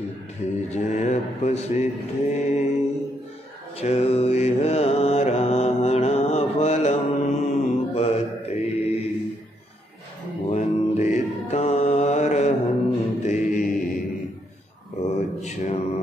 सिद्धि जयप सिद्धे च विहाराहणा फलं पत्ते वन्दितारहन्ते उच्चमाराहणाकमसो।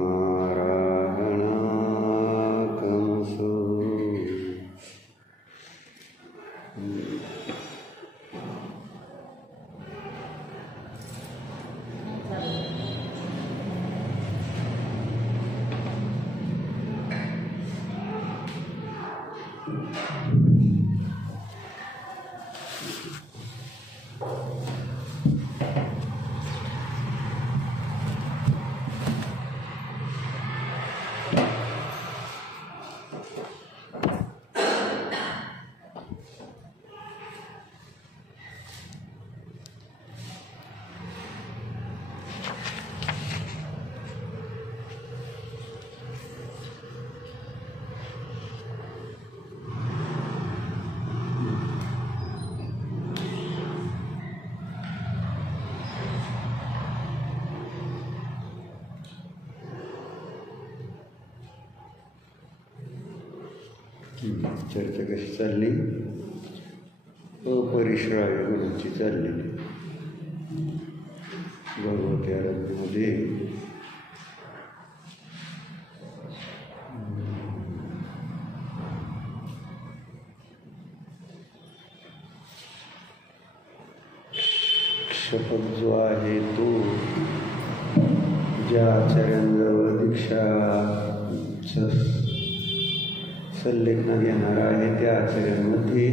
चर्चा कशी चालली? अपरिश्राव्य गुणांची चाललेली भगवती आराधनेमध्ये. शपथ जो आहे तो ज्या आचार्यांजवळ दीक्षा संलेखना घेणार आहे त्या आचार्यांमध्ये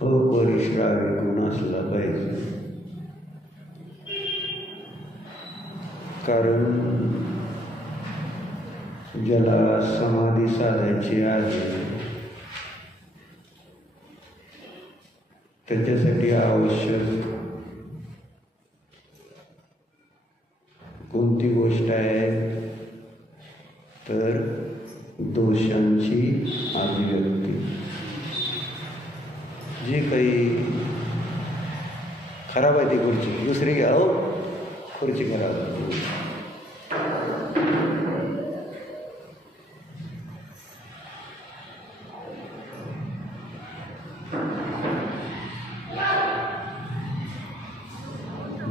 अपरिश्राव्य गुण असला पाहिजे. कारण ज्याला समाधी साधायची आहे त्याच्यासाठी आवश्यक कोणती गोष्ट आहे तर दोषांची अभिव्यक्ती. जी काही खराब आहे ती खुर्ची दुसरी घ्या. हो, खुर्ची खराब आहे.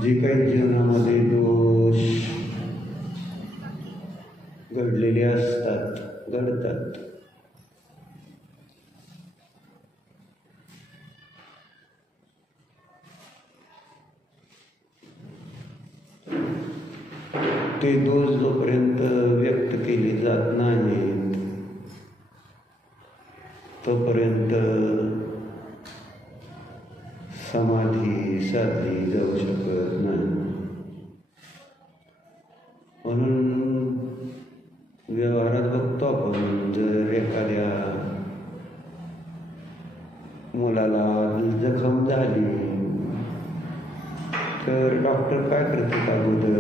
जे काही जीवनामध्ये दोष घडलेले असतात घडतात ते दोष जोपर्यंत व्यक्त केले जात नाहीत तोपर्यंत समाधी साधली जाऊ शकत नाही. म्हणून व्यवहारात बघतो आपण, जर एखाद्या मुलाला जखम झाली तर डॉक्टर काय करतात? अगोदर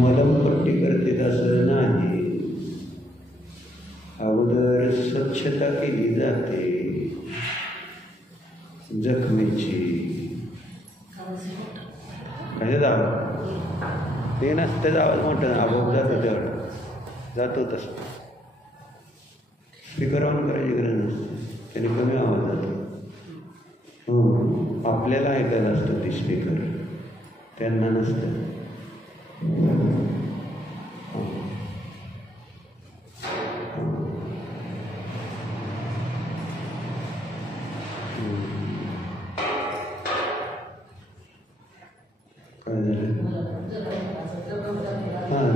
मलमपट्टी करतात असं नाही, अगोदर स्वच्छता केली जाते जखमेची. काय जावं ते नसतं, आवाज मोठं आपोआप जातं, तेवढं जातो तसं. स्पीकर ऑन करायची गरज नसते, त्याने कमी आवाज जातो. आपल्याला ऐकायला असतं ते स्पीकर, त्यांना नसतं.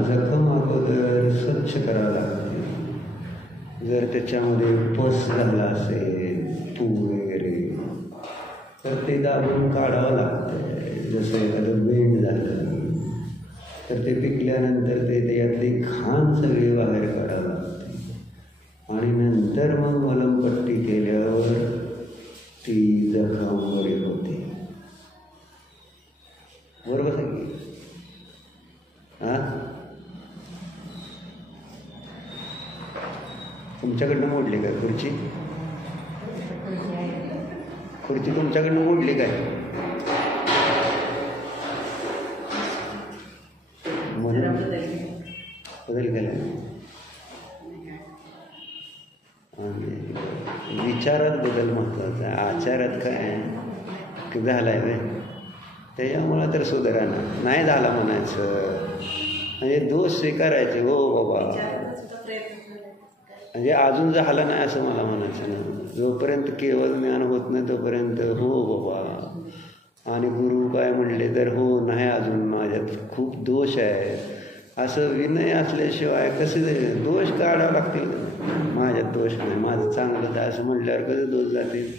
जखम अगोदर स्वच्छ करावं लागते. जर त्याच्यामध्ये पस झाला असेल, पू वगैरे, तर ते दाबून काढावं लागतं. जसं एखादं बेंड झालं तर ते पिकल्यानंतर ते त्यातली घाण सगळी बाहेर काढावं लागते आणि नंतर मग मलमपट्टी केल्यावर ती जखम बरी होते. बरोबर सांगितलं? तुमच्याकडनं मोडली का खुर्ची? खुर्ची तुमच्याकडनं मोडली काय? म्हणून बदल केला. आणि विचारात बदल महत्त्वाचा आहे. आचारात काय झालाय वे त्याच्यामुळं तर सुधारणा नाही झाला म्हणायचं. म्हणजे दोष स्वीकारायचे. हो बाबा, म्हणजे अजून झाला नाही असं मला म्हणायचं ना. जोपर्यंत केवळ ज्ञान होत नाही तोपर्यंत हो बाबा. आणि गुरु काय म्हणले तर हो नाही, अजून माझ्यात खूप दोष आहे असं विनय असल्याशिवाय कसे दोष काढावं लागतील. माझ्यात दोष नाही, माझं चांगलं आहे असं म्हटल्यावर कसे दोष जातील.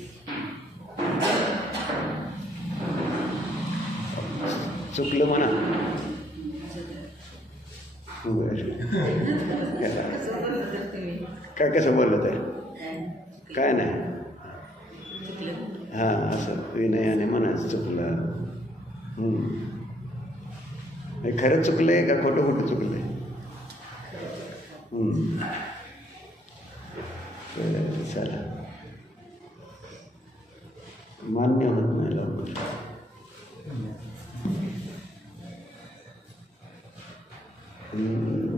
चुकलं म्हणा. काय कसं बोलत आहे? काय नाही. हां, असं विनयाने म्हणायचं चुकलं. खरंच चुकलंय का खोटं खोटं चुकलंय? चला, मान्य होत नाही लवकर.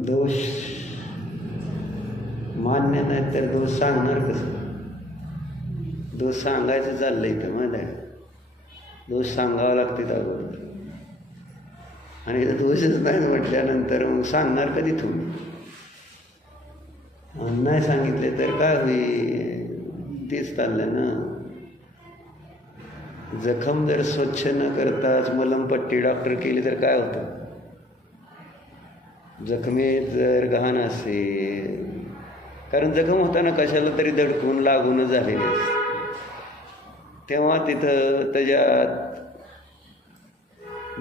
दोष मान्य नाही तर दोष सांगणार कसं? दोष सांगायचं चाललंय इथं माहिती आहे. दोष सांगावा लागते अगोदर. आणि दोषच नाही म्हटल्यानंतर मग सांगणार कधी तुम्ही? नाही सांगितले तर काय होईल? तेच चाललं ना. जखम जर स्वच्छ न करताच मलमपट्टी डॉक्टर केली तर काय होतं? जखमेत जर घाण असेल, कारण जखम होताना कशाला तरी धडकून लागूनच झालेली असते, तेव्हा तिथं त्याच्यात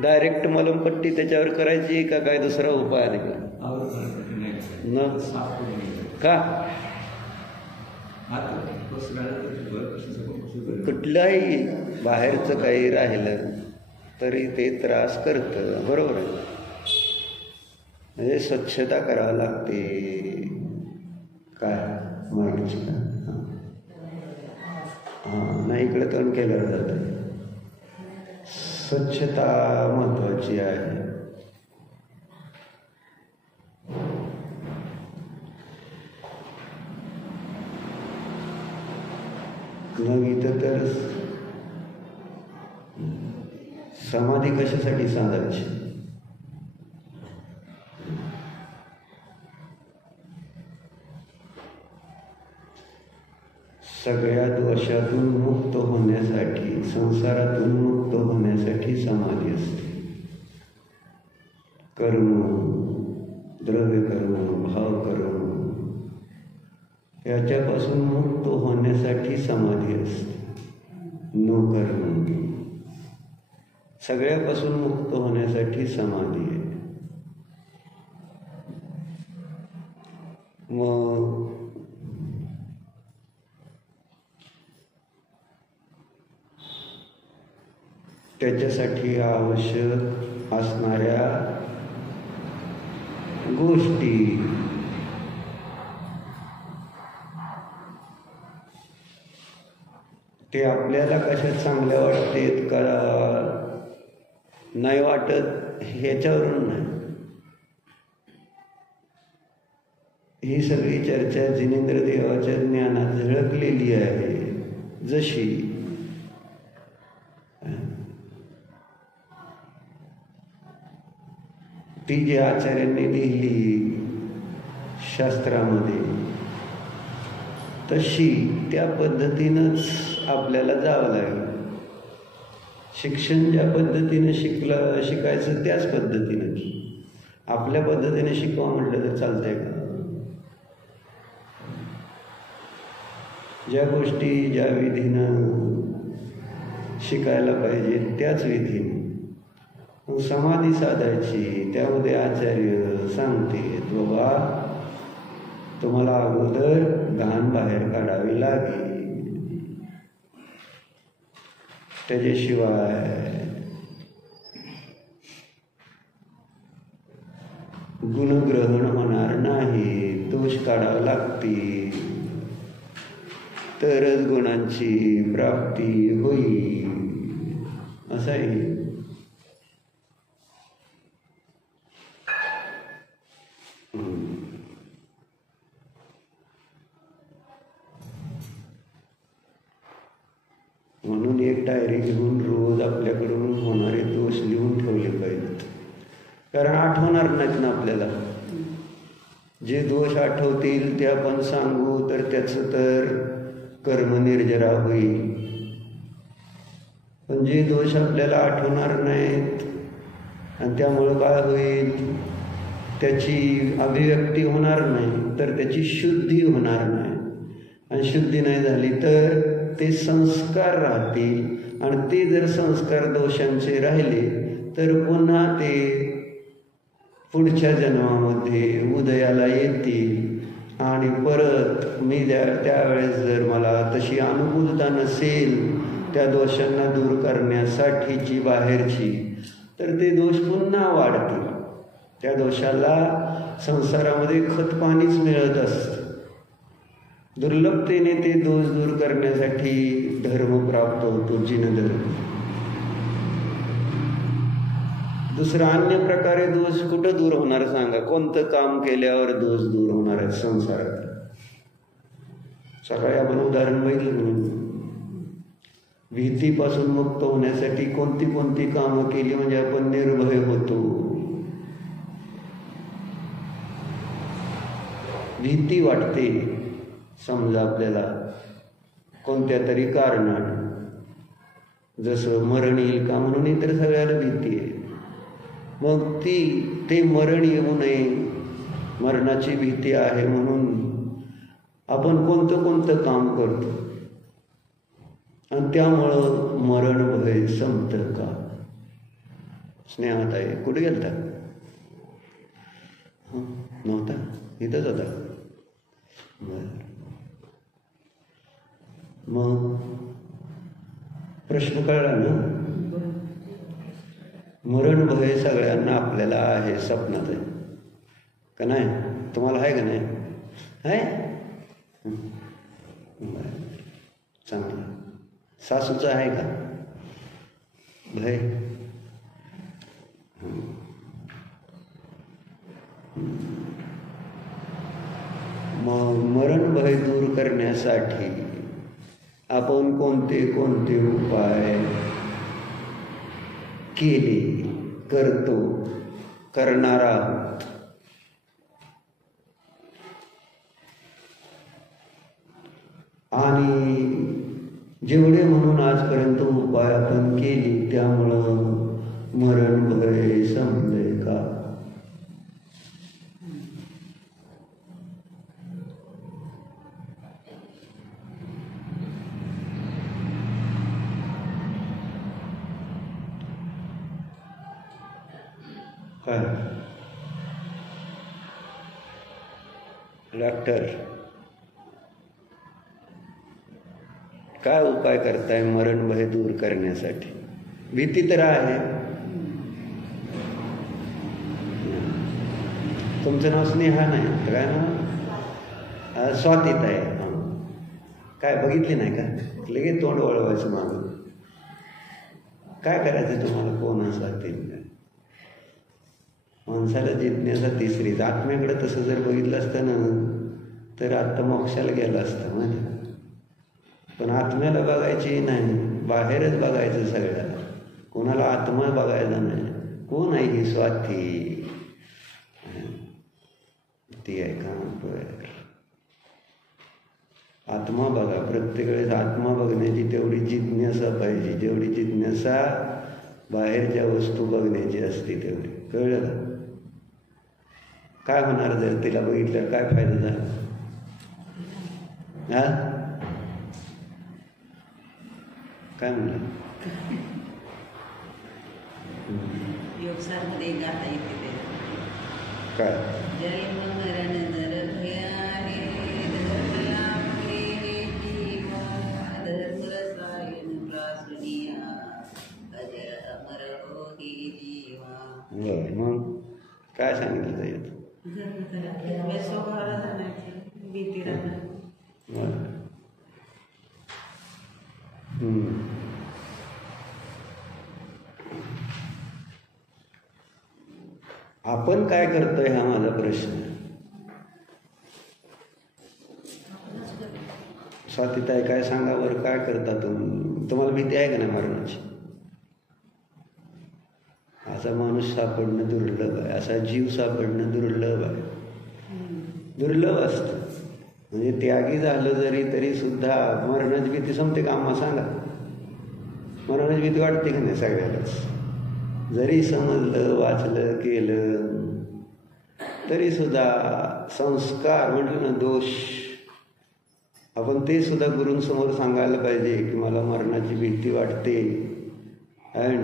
डायरेक्ट मलमपट्टी त्याच्यावर करायची का काय दुसरा उपाय आहे का? का कुठल्याही बाहेरचं काही राहिलं तरी ते त्रास करतं. बरोबर आहे. म्हणजे स्वच्छता करावी लागते. काय माहिती का? हां, नाही इकडे तोंड केलं जातं. स्वच्छता महत्वाची आहे. मग इथं तर समाधी कशासाठी साधायची? सगळ्या दोषातून मुक्त होण्यासाठी, संसारातून मुक्त होण्यासाठी समाधी असते. कर्म, द्रव्य कर्म, भाव कर्म याच्यापासून मुक्त होण्यासाठी समाधी असते. नो कर्म, सगळ्यापासून मुक्त होण्यासाठी समाधी आहे. मग त्याच्यासाठी आवश्यक असणाऱ्या गोष्टी ते आपल्याला कशा चांगल्या वाटतात का नाही वाटत ह्याच्यावरून नाही. ही सगळी चर्चा जिनेंद्र देवाच्या ज्ञानात झळकलेली आहे. जशी ती जी आचार्यांनी लिहिली शास्त्रामध्ये, तशी त्या पद्धतीनंच आपल्याला जावं लागेल. शिक्षण ज्या पद्धतीने शिकायचं त्याच पद्धतीनं. आपल्या पद्धतीने शिकवा म्हटलं तर चालतंय का? ज्या गोष्टी ज्या विधीनं शिकायला पाहिजे त्याच विधीने मग समाधी साधायची. त्यामध्ये आचार्य सांगते बाबा तुम्हाला अगोदर घाण बाहेर काढावी लागेल, त्याच्याशिवाय गुणग्रहण होणार नाही. दोष काढावे लागतील तरच गुणांची प्राप्ती होईल असं आहे. म्हणून एक डायरी घेऊन रोज आपल्याकडून होणारे दोष लिहून ठेवले पाहिजेत, कारण आठवणार नाहीत ना आपल्याला. जे दोष आठवतील ते आपण सांगू तर त्याचं तर कर्मनिर्जरा होईल. पण जे दोष आपल्याला आठवणार नाहीत आणि त्यामुळं काय होईल, त्याची अभिव्यक्ती होणार नाही तर त्याची शुद्धी होणार नाही. आणि शुद्धी नाही झाली तर ते संस्कार राहतील आणि ते जर संस्कार दोषांचे राहिले तर पुन्हा ते पुढच्या जन्मामध्ये उदयाला येतील आणि परत मी त्यावेळेस जर मला तशी अनुकूलता नसेल त्या दोषांना दूर करण्यासाठीची बाहेरची, तर ते दोष पुन्हा वाढतील. त्या दोषाला संसारामध्ये खतपाणीच मिळत असतं. दुर्लभतेने ते दोष दूर करण्यासाठी धर्म प्राप्त होतो, जिनधर्म. दुसरा अन्य प्रकारे दोष कुठं दूर होणार सांगा? कोणतं काम केल्यावर दोष दूर होणार आहेत संसारात? सकाळी आपण उदाहरण बघितलं. भीतीपासून मुक्त होण्यासाठी कोणती कोणती कामं केली म्हणजे आपण निर्भय होतो. भीती वाटते समजा आपल्याला कोणत्या तरी कारणाने, जसं मरण येईल का म्हणून इतर सगळ्याला भीती आहे. मग ते मरण येऊ नये, मरणाची भीती आहे म्हणून आपण कोणतं काम करतो आणि त्यामुळं मरण भय संपतं का? स्नेहात आहे कुठे गेलता? नव्हता, इथंच होता. मग प्रश्न कळला ना? मरण भय सगळ्यांना आपल्याला आहे, स्वप्नात आहे का नाही? तुम्हाला आहे का नाही? आहे? चांगलं. सासूचं आहे का भय? मग मरण भय दूर करण्यासाठी आपण कोणते कोणते उपाय केले, करतो, करणार आहोत? आणि जेवढे म्हणून आजपर्यंत उपाय आपण केले त्यामुळं मरण भय संपले का? काय डॉक्टर काय उपाय करताय मरण भय दूर करण्यासाठी? भीती तर आहे. तुमचं नाव स्नेहा नाही, काय नाव? स्वातीत आहे. काय बघितली नाही का? लगेच तोंड वळवायचं मागं. काय करायचं तुम्हाला? कोण स्वाती? माणसाला जिज्ञासा तिसरीच. आत्म्याकडे तसं जर बघितलं असतं ना तर आत्ता मोक्षाला गेला असतं म्हणजे. पण आत्म्याला बघायची नाही, बाहेरच बघायचं सगळ्याला. कोणाला आत्मा बघायचा नाही. कोण आहे ही स्वाती? ती आहे का? आत्मा बघा. प्रत्येक वेळेस आत्मा बघण्याची तेवढी जिज्ञासा पाहिजे जेवढी जिज्ञासा बाहेरच्या वस्तू बघण्याची असते तेवढी. कळलं का? काय होणार जर तिला बघितल्यावर? काय फायदा झाला? हा काय म्हणलं? योगसारमध्ये गाता येते काय? जय मरण जर भयारे धर्मया धर्म रसायन प्रासुनिया अजर अमर हो ही जीवा. बरं, मग काय सांगितलं जाईल? स्वभावाला जाण्याची भीती राहणार. आपण काय करतोय हा माझा प्रश्न. स्वातीताई काय सांगा बरं, काय करता तुम्हाला भीती आहे का नाही मरणाची? असा माणूस सापडणं दुर्लभ आहे, असा जीव सापडणं दुर्लभ आहे, दुर्लभ असतं. म्हणजे त्यागी झालं जरी तरी सुद्धा मरणाची भीती संपते का? आम्हा सांगा, मरणाची भीती वाटते की नाही सगळ्यालाच? जरी समजलं, वाचलं, केलं तरी सुद्धा संस्कार म्हटलं ना, दोष, आपण ते सुद्धा गुरूंसमोर सांगायला पाहिजे की मला मरणाची भीती वाटते आणि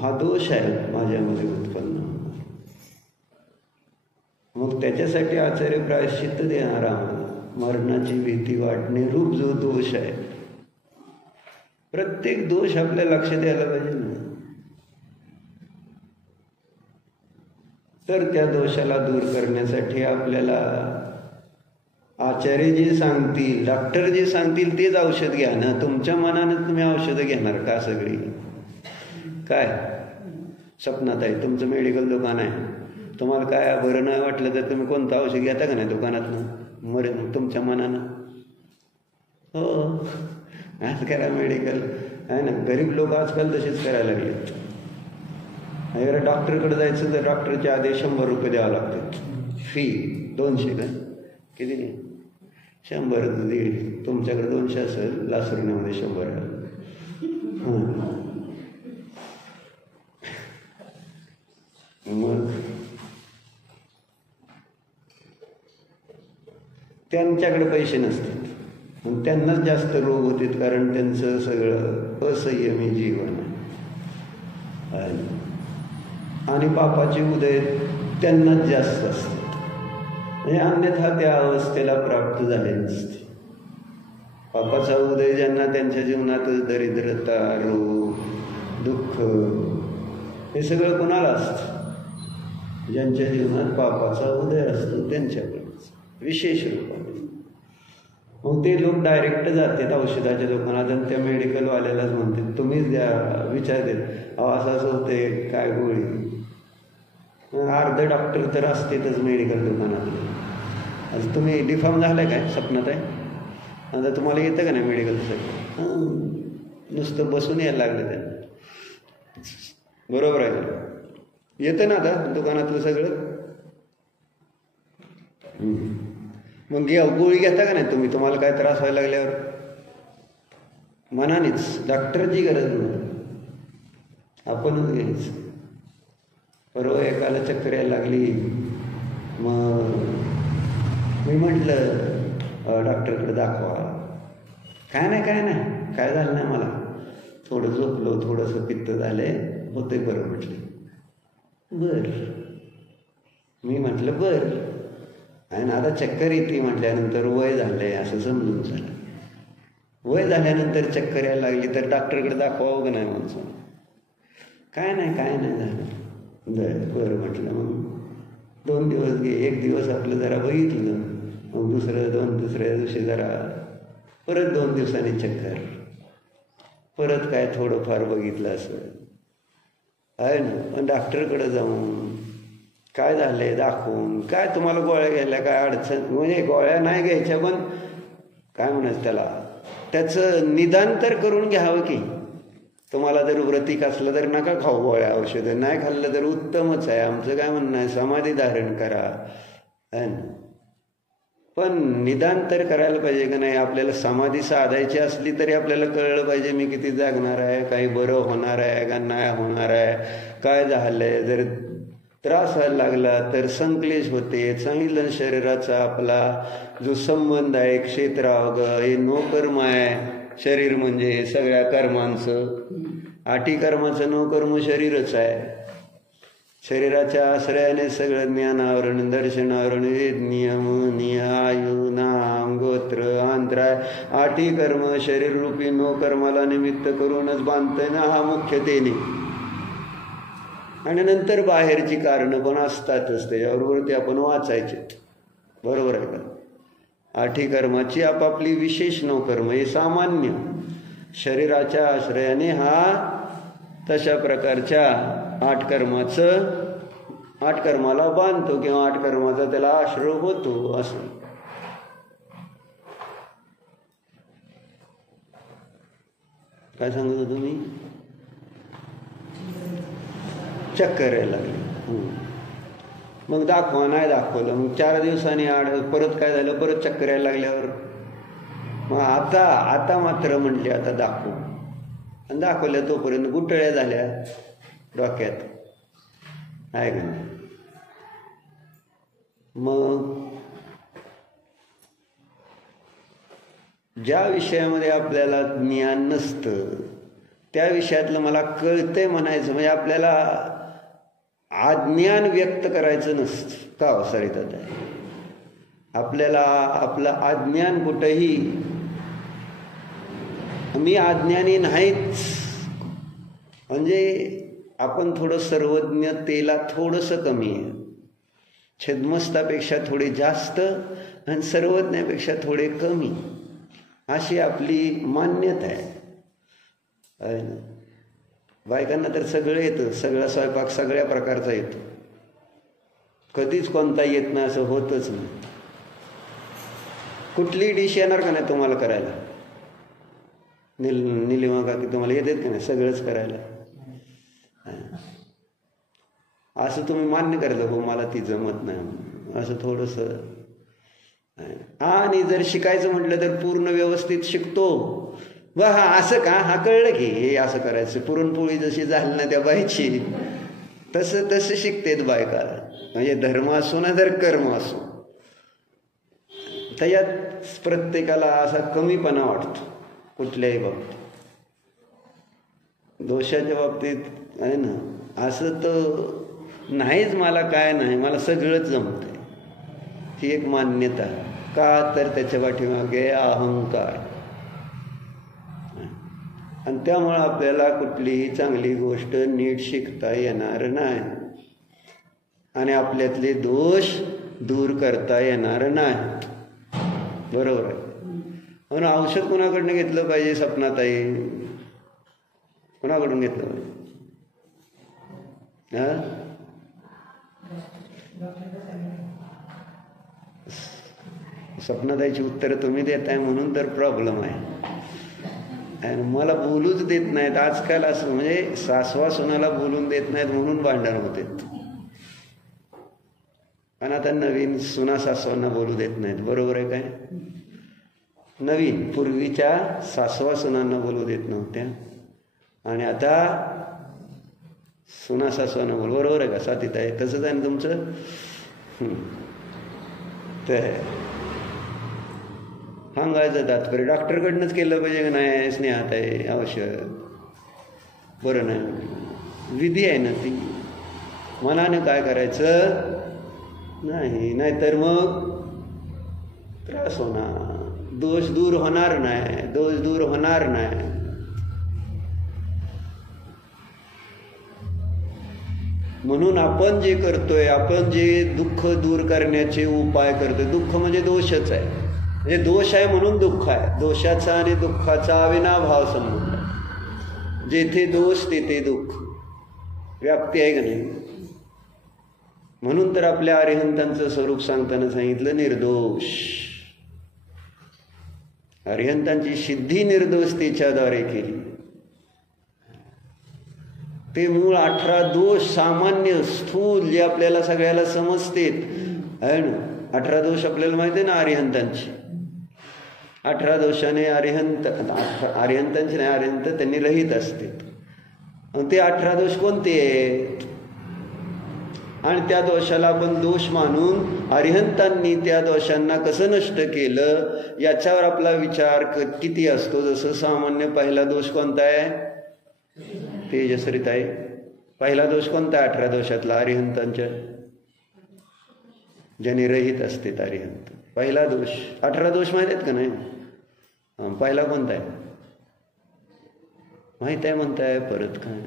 हा दोष आहे माझ्यामध्ये उत्पन्न. मग त्याच्यासाठी आचार्य प्रायश्चित्त देणार आम्हाला. मरणाची भीती वाटणे रूप जो दोष आहे, प्रत्येक दोष आपल्या लक्षात यायला पाहिजे ना. तर त्या दोषाला दूर करण्यासाठी आपल्याला आचार्य जे सांगतील, डॉक्टर जे सांगतील तेच औषध घ्या ना. तुमच्या मनानं तुम्ही औषधं घेणार का सगळी? काय स्वप्नात आहे तुमचं मेडिकल दुकान आहे, तुम्हाला काय बरं नाही वाटलं तर तुम्ही कोणतं औषध घेता का नाही दुकानातनं? तुमच्या मनानं. हो, आज करा मेडिकल आहे ना. गरीब लोक आजकाल तसेच करायला लागलेत. जरा डॉक्टरकडे जायचं तर डॉक्टरचे आधी 100 रुपये द्यावं लागतात. फी 200 का किती? 100 दीड. तुमच्याकडे 200 असेल, लासुरण्यामध्ये 100 आहे. मग त्यांच्याकडे पैसे नसतात, मग त्यांनाच जास्त रोग होतात, कारण त्यांचं सगळं असंयमी जीवन आहे आणि पापाचे उदय त्यांनाच जास्त असतात. म्हणजे अन्यथा त्या अवस्थेला प्राप्त झाले नसते. पापाचा उदय ज्यांना त्यांच्या जीवनात दरिद्रता, रोग, दुःख हे सगळं कोणाला असतं? ज्यांच्या जीवनात पापाचा उदय असतो त्यांच्याकडेच विशेष रूपाने. मग ते लोक डायरेक्ट जातात औषधाच्या दुकानात आणि त्या मेडिकलवाल्यालाच म्हणतात तुम्हीच द्या, विचारतात असं असं होते काय गोळी. अर्ध डॉक्टर तर असतेच मेडिकल दुकानात. आज तुम्ही डिफॉर्म झालाय काय? स्वप्नात आहे आता तुम्हाला येतं का नाही मेडिकलचं? नुसतं बसून यायला लागलं त्यांना. बरोबर आहे का? येतं ना आता दुकानातलं सगळं. मग गोळी घेता का नाही तुम्ही? तुम्हाला काय त्रास व्हायला लागल्यावर मनानेच, डॉक्टरची गरज नाही, आपणच घ्यायचं. परवा एकाला चक्कर यायला लागली, मग मी म्हटलं डॉक्टरकडे दाखवा. काय नाही काय झालं नाही मला, थोडं झोपलो, थोडंसं पित्त झालंय, होतंय बरं म्हटलं. बर, मी म्हटलं बर. आणि आता चक्कर येते म्हटल्यानंतर वय झालंय असं समजून झालं. वय झाल्यानंतर चक्कर यायला लागली तर डॉक्टरकडे दाखवावं का नाही माणसं? काय नाही झालं. बरं म्हटलं. मग 2 दिवस एक दिवस आपलं जरा बघितलं, मग दुसऱ्या दिवशी जरा परत 2 दिवसांनी चक्कर, परत काय थोडंफार बघितलं असं आहे ना. पण डॉक्टरकडे जाऊन काय झालंय दाखवून, काय तुम्हाला गोळ्या घ्यायला काय अडचण, म्हणजे गोळ्या नाही घ्यायच्या पण काय म्हणायचं त्याला, त्याचं निदान तर करून घ्यावं की. तुम्हाला जर व्रतिक असलं तर नका खाऊ गोळ्या औषधं, नाही खाल्लं तर उत्तमच आहे. आमचं काय म्हणणं आहे, समाधी धारण करा है ना. पण निदान तर करायला पाहिजे का नाही. आपल्याला समाधी साधायची असली तरी आपल्याला कळलं पाहिजे मी किती जागणार आहे, काही बरं होणार आहे का नाही होणार आहे, काय झालंय. जर त्रास व्हायला लागला तर संक्लेश होते. सांगितलं शरीराचा आपला जो संबंध आहे क्षेत्रावग, हे नोकर्म आहे. शरीर म्हणजे सगळ्या कर्मांचं, 8 कर्माचं नोकर्म शरीरच आहे. शरीराच्या आश्रयाने सगळं ज्ञानावरण, दर्शनावरण, वेद, नियम, आयु, नाम, गोत्र, अंतराय, 8 कर्म शरीररूपी नोकर्माला निमित्त करूनच बांधतंय ना हा मुख्यतेने. आणि नंतर बाहेरची कारणं पण असतातच, त्याच्याबरोबर ते आपण वाचायचे. बरोबर आहे का? 8 कर्माची आपापली विशेष नोकर्म, हे सामान्य. शरीराच्या आश्रयाने हा तशा प्रकारच्या आठ कर्माला बांधतो किंवा आठ कर्माचा त्याला आश्रय होतो. असं काय सांगत होतो मी? चक्कर यायला लागली. मग दाखवा, नाही दाखवलं. मग 4 दिवसांनी परत काय झालं, परत चक्कर यायला लागल्यावर मग आता मात्र म्हटले आता दाखवू. आणि दाखवल्या तोपर्यंत गुटळ्या झाल्या डोक्यात, आहे का नाही? मग ज्या विषयामध्ये आपल्याला ज्ञान नसतं त्या विषयातलं मला कळतंय म्हणायचं म्हणजे आपल्याला अज्ञान व्यक्त करायचं नसतं. का हो सरिताताई? आपल्याला आपलं अज्ञान कुठंही मी अज्ञानी नाहीच म्हणजे आपण थोडं सर्वज्ञतेला थोडंसं कमी आहे. छद्मस्तापेक्षा थोडे जास्त आणि सर्वज्ञापेक्षा थोडे कमी, अशी आपली मान्यता आहे ना. बायकांना तर सगळं येतं, सगळा स्वयंपाक सगळ्या प्रकारचा येतो, कधीच कोणता येत नाही असं होतच नाही. कुठली डिश येणार का नाही तुम्हाला करायला? निलिमा का की तुम्हाला येतात का नाही सगळंच करायला? असं तुम्ही मान्य करायचं, हो मला ती जमत नाही असं थोडंसं. आणि जर शिकायचं म्हटलं तर पूर्ण व्यवस्थित शिकतो. वा हा असं का, हा कळलं की हे असं करायचं. पुरणपोळी जशी झाली ना त्या बाईची तसं शिकतेत बायका. म्हणजे धर्म असो ना तर कर्म असो, त्याच्यात प्रत्येकाला असा कमीपणा वाटतो कुठल्याही बाबतीत. दोषाच्या बाबतीत आहे ना, असं तर नाहीच, मला काय नाही, मला सगळंच जमतंय, ही एक मान्यता. का तर त्याच्या पाठीमागे अहंकार. आणि त्यामुळं आपल्याला कुठलीही चांगली गोष्ट नीट शिकता येणार नाही आणि आपल्यातले दोष दूर करता येणार नाही. बरोबर आहे. म्हणून औषध कुणाकडनं घेतलं पाहिजे सपनाताई? कुणाकडून घेतलं पाहिजे? सपनाताईची उत्तरं तुम्ही देताय म्हणून तर प्रॉब्लेम आहे. आणि मला बोलूच देत नाहीत आजकाल. असं म्हणजे सासवा सुनाला बोलून देत नाहीत म्हणून भांडण होते. आणि आता नवीन सुना सासवांना बोलू देत नाहीत. बरोबर आहे काय? नवीन, पूर्वीच्या सासवा सुनांना बोलू देत नव्हत्या आणि आता सुना सासवांना बोल. बरोबर आहे का साथीत आहे? तसंच आहे ना तुमचं? तर सांगायचं तात्पर्य डॉक्टरकडनंच केलं पाहिजे का नाही? स्नेहात आहे औषध बरं नाही, विधी आहे ना ती. मनाने काय करायचं नाही, नाहीतर मग त्रास होणार, दोष दूर होणार नाही, दोष दूर होणार नाही. म्हणून आपण जे करतोय, आपण जे दुःख दूर करण्याचे उपाय करतोय, दुःख म्हणजे दोषच आहे, म्हणजे दोष आहे म्हणून दुःख आहे. दोषाचा आणि दुःखाचा अविनाभाव संबंध आहे. जेथे दोष तेथे दुःख व्याप्ती आहे का नाही? म्हणून तर आपल्या अरिहंतांचं स्वरूप सांगताना सांगितलं निर्दोष. अरिहंतांची सिद्धी निर्दोषतेच्याद्वारे केली. ते मूळ 18 दोष सामान्य स्थूल जे आपल्याला सगळ्याला समजते आहे ना. 18 दोष आपल्याला माहिती आहे ना अरिहंतांची. 18 दोषाने अरिहंतांची नाही, अरिहंत त्यांनी रहित असते. ते 18 दोष कोणते आहेत? आणि त्या दोषाला आपण दोष मानून अरिहंतांनी त्या दोषांना कसं नष्ट केलं याच्यावर आपला विचार किती असतो. जसं सामान्य पहिला दोष कोणता आहे? तेजस्रित आहे. पहिला दोष कोणता आहे 18 दोषातला अरिहंतांच्या? ज्याने रहित असते अरिहंत. पहिला दोष 18 दोष माहित आहेत का नाही? पहिला कोणता आहे माहित आहे म्हणताय परत काय?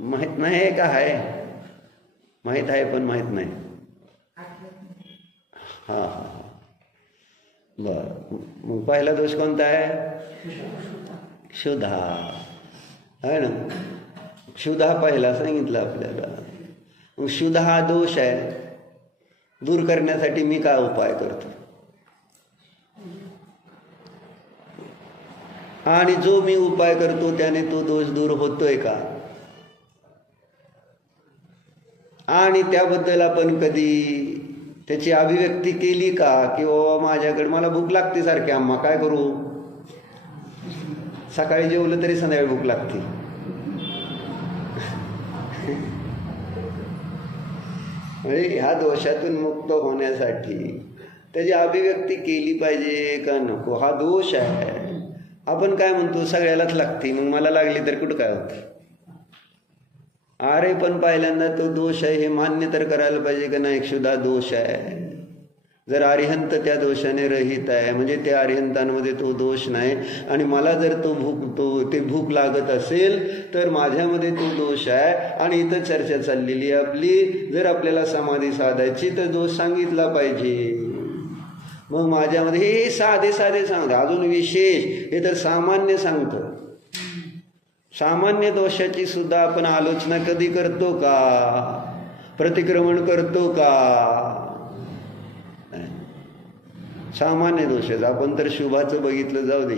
माहित नाही का? आहे माहित आहे पण माहित नाही. हा हा, बर, मग पहिला दोष कोणता आहे? क्षुधा आहे ना. क्षुधा पहिला सांगितलं आपल्याला. मग क्षुधा हा दोष आहे, दूर करण्यासाठी मी काय उपाय करतो? आणि जो मी उपाय करतो त्याने तो दोष दूर होतोय का? आणि त्याबद्दल आपण कधी त्याची अभिव्यक्ती केली का? की बाबा माझ्याकडे मला भूक लागते सारखी, अम्मा काय करू? सकाळी जेवलं तरी संध्याकाळी भूक लागते. म्हणजे ह्या दोषातून मुक्त होण्यासाठी त्याची अभिव्यक्ती केली पाहिजे का नको? हा दोष आहे. आपण काय म्हणतो, सगळ्यालाच लागते, मग मला लागली तर कुठं काय होतं? अरे पण पहिल्यांदा तो दोष आहे हे मान्य तर करायला पाहिजे का नाही? क्षुधा दोष आहे. जर अरिहंत त्या दोषाने रहित आहे म्हणजे त्या अरिहंतांमध्ये तो दोष नाही, आणि मला जर ते भूक लागत असेल तर माझ्यामध्ये तो दोष आहे. आणि इथं चर्चा चाललेली आहे आपली, जर आपल्याला समाधी साधायची तर दोष सांगितला पाहिजे. मग माझ्यामध्ये हे साधे साधे सांगतो, अजून विशेष हे तर सामान्य सांगतो. सामान्य दोषाची सुद्धा आपण आलोचना कधी करतो का? प्रतिक्रमण करतो का? सामान्य दोषाचं आपण तर शुभाचं बघितलं, जाऊ दे.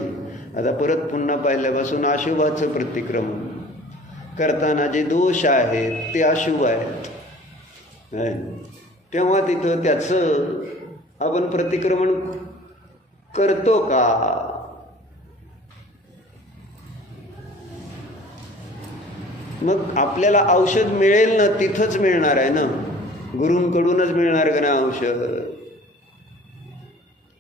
आता परत पुन्हा पाहिल्यापासून अशुभाचं प्रतिक्रमण करताना जे दोष आहेत ते अशुभ आहेत, तेव्हा तिथं त्याचं आपण प्रतिक्रमण करतो का? मग आपल्याला औषध मिळेल ना, तिथंच मिळणार आहे ना, गुरूंकडूनच मिळणार का ना औषध?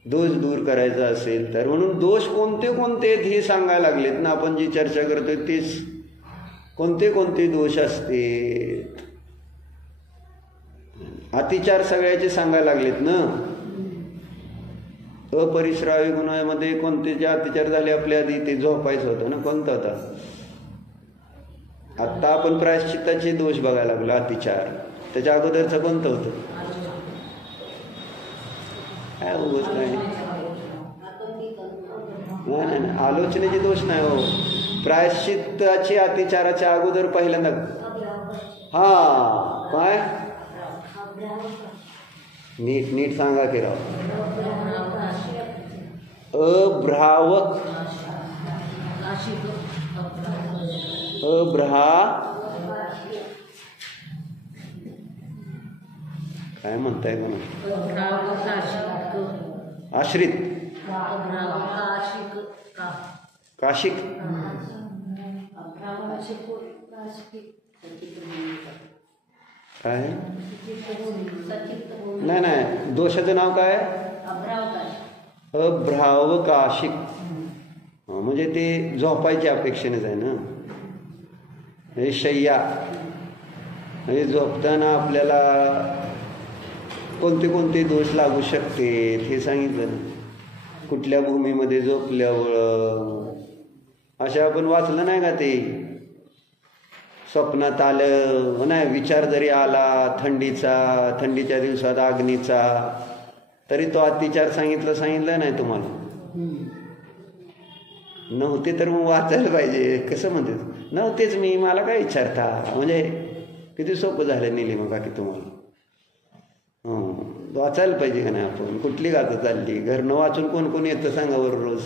दोष दूर करायचा असेल तर. म्हणून दोष कोणते कोणते हे सांगायला लागलेत ना, आपण जी चर्चा करतोय तेच. कोणते कोणते दोष असते? अतिचार सगळ्याचे सांगायला लागलेत ना. अपरिश्रावी गुन्ह्यामध्ये कोणते जे अतिचार झाले आपल्या आधी, ते झोपायचं होतं ना, कोणता होता? आत्ता आपण प्रायश्चित्ताचे दोष बघायला लागलो. अतिचार त्याच्या अगोदरचं कोणतं होतं? काय उगच नाही, आलोचनेचे दोष नाही हो. प्रायश्चित्ताचे अतिचाराच्या अगोदर पहिल्यांदा काय नीट नीट सांगा की राव. अभ्रावक काय म्हणताय कोण? आश्रित काशिक काय? नाही, दोषाचं नाव काय? अभ्रावकाशिक. म्हणजे ते झोपायच्या अपेक्षेनेच आहे ना. म्हणजे शय्या, म्हणजे झोपताना आपल्याला कोणते कोणते दोष लागू शकते हे सांगितलं ना. कुठल्या भूमीमध्ये झोपल्यावर, अशा आपण वाचलं नाही का? ते स्वप्नात आलं नाही, विचार जरी आला थंडीच्या दिवसात अग्नीचा, तरी तो अतिचार सांगितलं नाही तुम्हाला? नव्हते तर मग वाचायला पाहिजे. कसं म्हणते? नव्हतेच मी, मला काय विचारता? म्हणजे किती सोपं झालं निलिमा काकी तुम्हाला. वाचायला पाहिजे का नाही आपण? कुठली गातं चालली? घरनं वाचून कोण कोण येतं सांगा बरं रोज?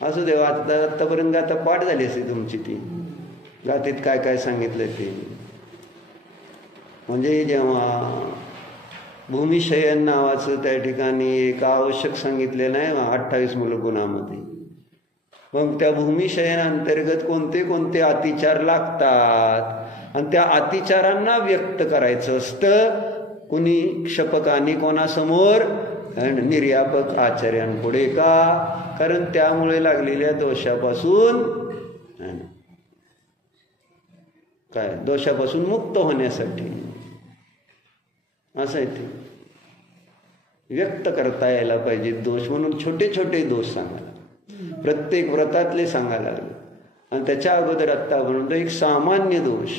असू दे, वाचता आत्तापर्यंत गाता पाठ झाली असते तुमची. ती गातीत काय काय सांगितलं ते. म्हणजे जेव्हा भूमिशयन नावाचं त्या ठिकाणी एक आवश्यक सांगितलेलं नाही 28 मूलगुणामध्ये, मग त्या भूमिशयन अंतर्गत कोणते कोणते अतिचार लागतात आणि त्या अतिचारांना व्यक्त करायचं असतं. कुणी क्षपकानी कोणासमोर? निर्यापक आचार्यांपुढे का? कारण त्यामुळे लागलेल्या दोषापासून दोषापासून मुक्त होण्यासाठी असं आहे. ते व्यक्त करता यायला पाहिजे दोष, म्हणून छोटे छोटे दोष सांगायला, प्रत्येक व्रतातले सांगायला लागले. आणि त्याच्या अगोदर आत्ता म्हणतो एक सामान्य दोष.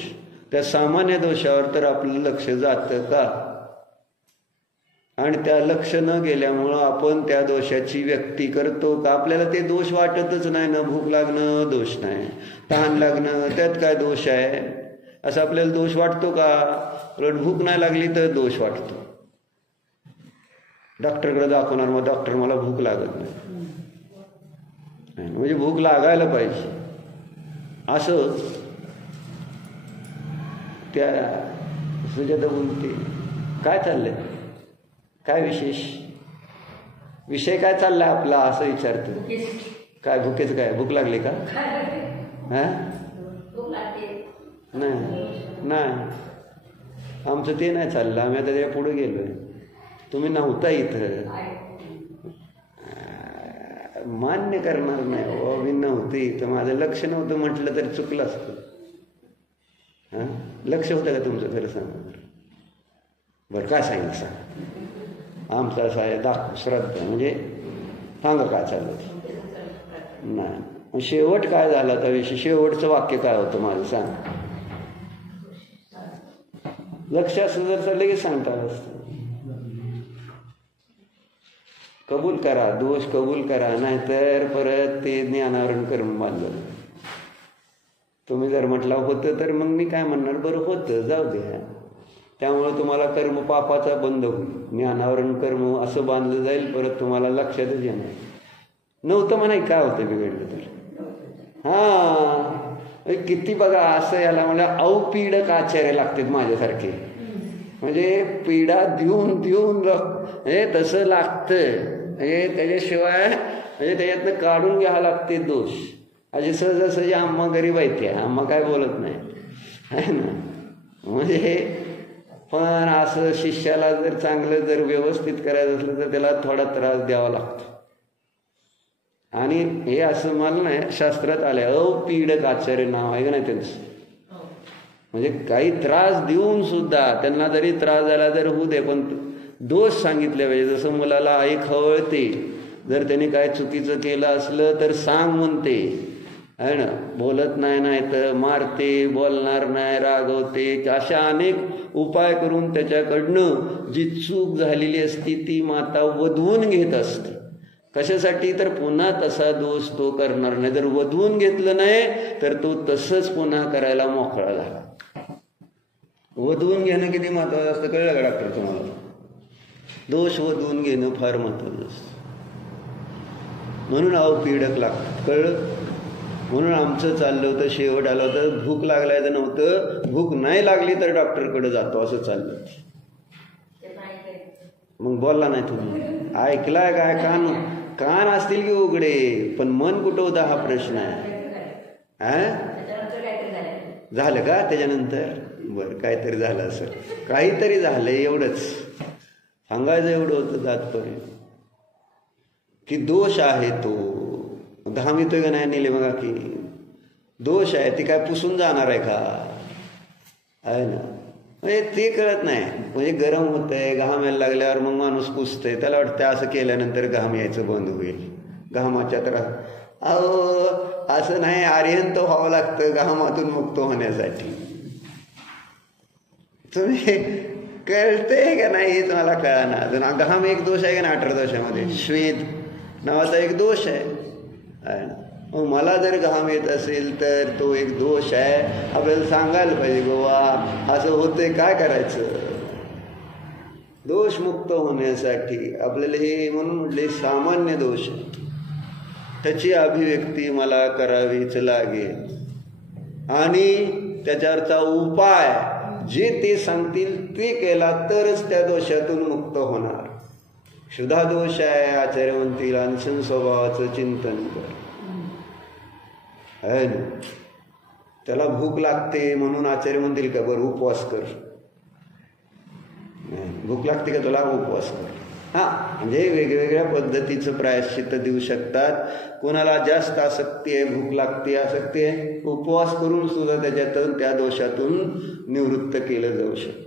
त्या सामान्य दोषावर तर आपलं लक्ष जातं का? आणि त्या लक्ष न गेल्यामुळं आपण त्या दोषाची व्यक्ती करतो का आपल्याला ते दोष वाटतच नाही ना. भूक लागणं दोष नाही, तहान लागणं त्यात काय दोष आहे असं आपल्याला दोष वाटतो का. उलट भूक नाही लागली तर दोष वाटतो. डॉक्टरकडे दाखवणार, मग डॉक्टर मला भूक लागत नाही, म्हणजे भूक लागायला पाहिजे. असं त्या सुजाता बोलते, काय चाललंय, काय विषय काय चाललाय आपला असं विचारतो. काय भुकेच काय, भूक लागली का. हा नाही आमचं ते नाही चाललं. आम्ही आता त्या पुढे गेलोय. तुम्ही नव्हता इथं, मान्य करणार नाही. हो मी नव्हते इथं, माझं लक्ष नव्हतं म्हटलं तरी चुकलं असतं. हां लक्ष होतं का तुमचं, खरं सांगा बरं. काय सांगितलं सांग. आमचा असा आहे श्रद्धा म्हणजे सांगा काय चाललं नाही. शेवट काय झाला त्या विषयी, शेवटचं वाक्य काय होतं माझं सांग. लक्ष असं जर लगेच सांगता आलं असतं. कबूल करा, दोष कबूल करा, नाहीतर परत ते ज्ञानावरण कर्म बांधलं. तुम्ही जर म्हटलं होतं तर मग मी काय म्हणणार, बरं होतं जाऊ द्या. त्यामुळे तुम्हाला कर्म पापाचा बंद होईल. ज्ञानावरण कर्म असं बांधलं जाईल, परत तुम्हाला लक्षातच येणार नव्हतं म्हणाय काय होतं बिघडलं तर. हां किती बघा असं याला मला अवपीडक आचार्य लागतात माझ्यासारखे. म्हणजे पीडा देऊन देऊन म्हणजे तसं लागतं. म्हणजे त्याच्याशिवाय म्हणजे त्याच्यातनं काढून घ्यावं लागते दोष. असे सहजासहजी आम्हा गरीब आहेत, त्या आम्हा काय बोलत नाही आहे ना. म्हणजे पण असं शिष्याला जर चांगलं जर व्यवस्थित करायचं असलं तर त्याला थोडा त्रास द्यावा लागतो. आणि हे असं मला नाही शास्त्रात आलंय, अवपीडक आचार्य नाव आहे का नाही त्यांचं. म्हणजे काही त्रास देऊन सुद्धा त्यांना जरी त्रास झाला तर होऊ दे, पण दोष सांगितले पाहिजे. जसं मुलाला आई खवळते, जर त्याने काय चुकीचं केलं असलं तर सांग म्हणते आहे ना. बोलत नाही तर मारते, बोलणार नाही, रागवते. अशा अनेक उपाय करून त्याच्याकडनं जी चूक झालेली असती ती माता वधवून घेत असते. कशासाठी, तर पुन्हा तसा दोष तो करणार नाही. जर वधवून घेतलं नाही तर तो तसंच पुन्हा करायला मोकळा झाला. वधवून घेणं किती महत्वाचं असतं कळलं का डॉक्टर तुम्हाला. दोष वधवून घेणं फार महत्वाचं असतं. म्हणून अवपीडक लागतं कळलं. म्हणून आमचं चाललं होतं, शेवट आलं होतं, भूक लागलायचं नव्हतं, भूक नाही लागली तर डॉक्टरकडे जातो असं चाललं. मग बोलला नाही तुम्ही, ऐकलाय काय. कान असतील की उघडे, पण मन कुठं होतं हा प्रश्न आहे. झालं का त्याच्यानंतर, बरं काहीतरी झालं असेल, काहीतरी झालं एवढंच सांगायचं. एवढं होतं तात्पर्य की दोष आहे तो घाम येतोय का नाही नेले बघा की दोष आहे. ती काय पुसून जाणार आहे का, आहे ना. म्हणजे ते कळत नाही. म्हणजे गरम होतंय, घाम यायला लागल्यावर मग माणूस पुसतंय, त्याला वाटतं असं केल्यानंतर घाम यायचं बंद होईल. घामाच्या त्रास, अहो असं नाही. आर्यंत व्हावं लागतं घामातून मुक्त होण्यासाठी. तुम्ही कळतंय का नाही हे तुम्हाला कळणार. घाम एक दोष आहे का ना 18 दोषामध्ये, श्वेत नावाचा एक दोष आहे. मग मला जर घाम येत असेल तर तो एक दोष आहे. आपल्याला सांगायला पाहिजे बाबा असं होतंय, काय करायचं. दोषमुक्त होण्यासाठी आपल्याला हे म्हणून म्हटले सामान्य दोष, त्याची अभिव्यक्ती मला करावीच लागेल. आणि त्याच्यावरचा उपाय जे ते सांगतील ते केला तरच त्या दोषातून मुक्त होणार. क्षुधा दोष आहे, आचार्य म्हणतील अनशन स्वभावाचं चिंतन कर, आहे ना. त्याला भूक लागते म्हणून आचार्य म्हणतील का बरं उपवास कर. भूक लागते का तुला, उपवास कर. हां म्हणजे वेगवेगळ्या पद्धतीचं प्रायश्चित्त देऊ शकतात. कोणाला जास्त आसक्ती आहे, भूक लागते, आसक्ती आहे, उपवास करून सुद्धा त्याच्यातून त्या दोषातून निवृत्त केलं जाऊ शकतं.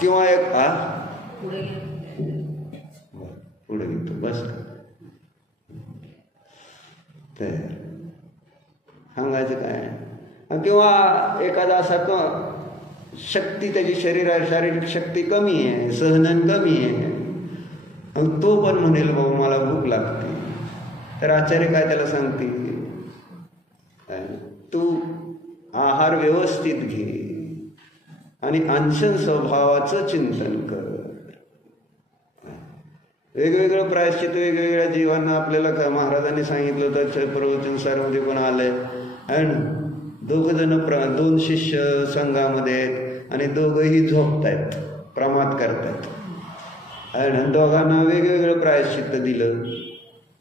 किंवा एक पुढे घेतो बस. तर सांगायचं काय. किंवा एखादा असा शक्ती त्याची शारीरिक शक्ती कमी आहे, सहनन कमी आहे, मग तो पण म्हणेल बाबा मला भूक लागते, तर आचार्य काय त्याला सांगतील, तू आहार व्यवस्थित घे आणि अनशन स्वभावाचं चिंतन कर. वेगवेगळं प्रायश्चित वेगवेगळ्या जीवांना आपल्याला महाराजांनी सांगितलं होतं. प्रवचनसारमध्ये पण आलंय आहे ना, दोघं जण 2 शिष्य संघामध्ये आहेत आणि दोघंही झोपतायत, प्रमाद करतायत आहे ना. दोघांना वेगवेगळं प्रायश्चित्त दिलं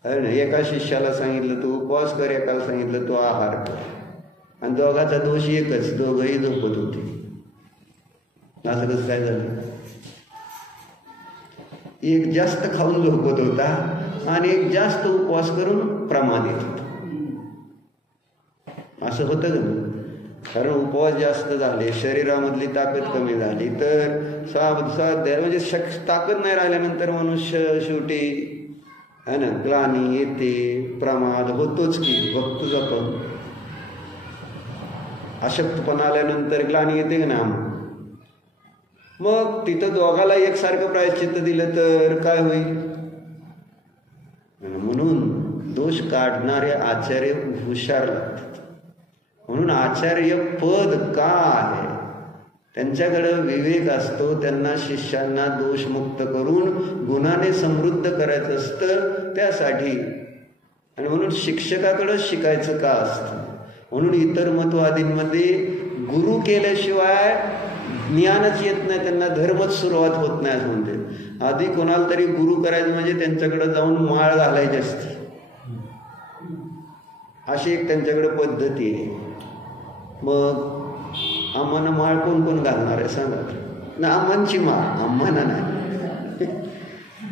आहे ना. एका शिष्याला सांगितलं तू उपवास कर, एकाला सांगितलं तू आहार कर, आणि दोघाचा दोष एकच, दोघंही झोपत होते. असं कसं काय झालं? एक जास्त खाऊन झोपत होता आणि एक जास्त उपवास करून प्रमाद येत होता. असं होतं का? कारण उपवास जास्त झाले, शरीरामधली ताकद कमी झाली तर म्हणजे ताकद नाही राहिल्यानंतर मनुष्य शेवटी है ना ग्लानी येते, प्रमाद होतोच की. भक्त जपन अशक्तपणा आल्यानंतर ग्लानी येते का ना. मग तिथं दोघाला एकसारखं प्रायश्चित्त दिलं तर काय होईल? म्हणून दोष काढणारे आचार्य हुशार लागतात. म्हणून आचार्य पद का आहे? त्यांच्याकडं विवेक असतो, त्यांना शिष्यांना दोषमुक्त करून गुणाने समृद्ध करायचं असतं त्यासाठी. आणि म्हणून शिक्षकाकडं शिकायचं का असतं? म्हणून इतर मतवादींमध्ये गुरु केल्याशिवाय ज्ञानच येत नाही, त्यांना धर्मच सुरुवात होत नाही असं म्हणते. आधी कोणाला तरी गुरु करायचं म्हणजे त्यांच्याकडे जाऊन माळ घालायची असते, अशी एक त्यांच्याकडे पद्धती आहे. मग आम्हाला माळ कोण कोण घालणार आहे सांगा ना? आम्हांची माळ, आम्हाला नाही.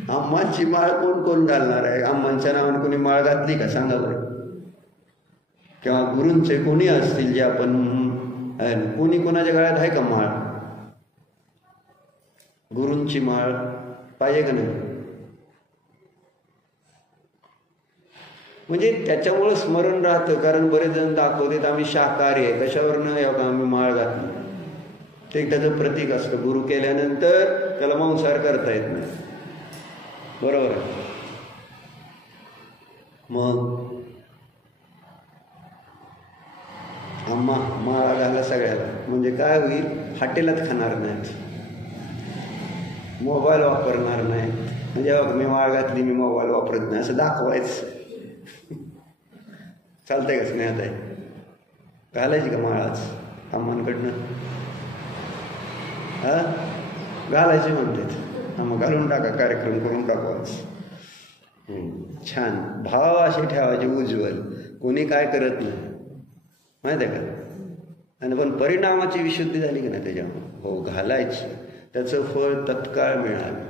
आम्हांची माळ कोण कोण घालणार आहे? आम्हांच्या नावाने कोणी माळ घातली का सांगा बरं? किंवा गुरूंचे कोणी असतील जे आपण, कोणी कोणाच्या गळ्यात आहे का माळ? गुरूंची माळ पाहिजे का नाही? म्हणजे त्याच्यामुळं स्मरण राहतं. कारण बरेच जण दाखवतात आम्ही शाकाहारी आहे, कशावरनं आम्ही माळ घातली. ते त्याचं प्रतीक असतं. गुरु केल्यानंतर त्याला मांसाहार करता येत नाही, बरोबर आहे. मग आम्हा माळा घाला सगळ्याला, म्हणजे काय होईल? हॉटेलात खाणार नाहीत, मोबाईल वापरणार नाही. म्हणजे मी माळ घातली, मी मोबाईल वापरत नाही असं दाखवायचं. चालतंय का स्नेहात आहे? घालायची का माळाच आम्हांकडनं? घालायची म्हणतात. मग घालून टाका, कार्यक्रम करून टाकवाच. छान भाव असे ठेवायचे उज्ज्वल, कोणी काय करत नाही माहिती आहे का? आणि पण परिणामाची विशुद्धी झाली की नाही त्याच्यामुळे? हो, घालायची, त्याचं फळ तत्काळ मिळालं.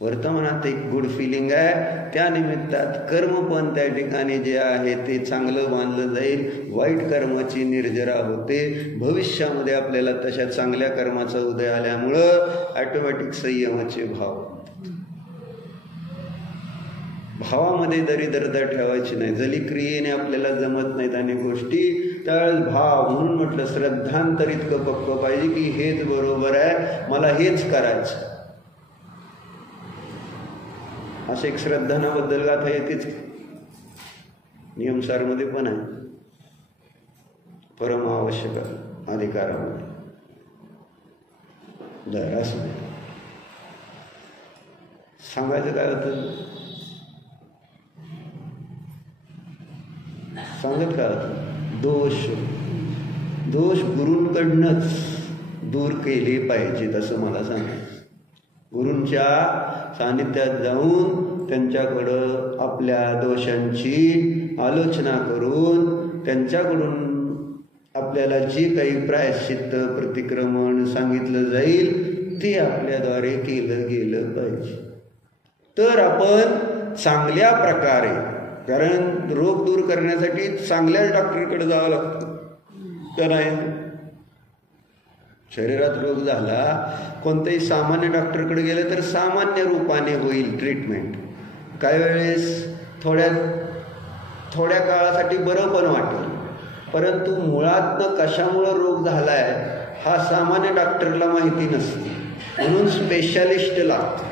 वर्तमानात एक गुड फिलिंग आहे, त्या निमित्तात कर्म पण त्या ठिकाणी जे आहे ते चांगलं मानलं जाईल. वाईट कर्माची निर्जरा होते. भविष्यामध्ये आपल्याला तशा चांगल्या कर्माचा उदय आल्यामुळं ऑटोमॅटिक संयमाचे भाव. भावामध्ये दरिद्रता ठेवायची नाही. जलिक्रियेने आपल्याला जमत नाहीत अनेक गोष्टी, त्यावेळेस भाव. म्हणून म्हटलं श्रद्धांतरित पक्क पाहिजे की हेच बरोबर आहे, मला हेच करायचं. असं एक श्रद्धानाबद्दल गाथा येतेच. नियमसारमध्ये पण आहे, परम आवश्यक अधिकारामध्ये. असं सांगायचं काय होतं? सांगत काय होतं? दोष गुरूंकडनंच दूर केले पाहिजेत असं मला सांगायचं. गुरूंच्या सानिध्यात जाऊन त्यांच्याकडं आपल्या दोषांची आलोचना करून त्यांच्याकडून आपल्याला जे काही प्रायश्चित्त प्रतिक्रमण सांगितलं जाईल ते आपल्याद्वारे केलं गेलं पाहिजे. तर आपण चांगल्या प्रकारे, कारण रोग दूर करण्यासाठी चांगल्याच डॉक्टरकडे जावं लागतं का नाही? शरीरात रोग झाला, कोणत्याही सामान्य डॉक्टरकडे गेलं तर सामान्य रूपाने होईल ट्रीटमेंट. काही वेळेस थोड्या काळासाठी बरं पण वाटेल, परंतु मुळातनं कशामुळं रोग झाला आहे हा सामान्य डॉक्टरला माहिती नसते, म्हणून स्पेशालिस्ट लागतो.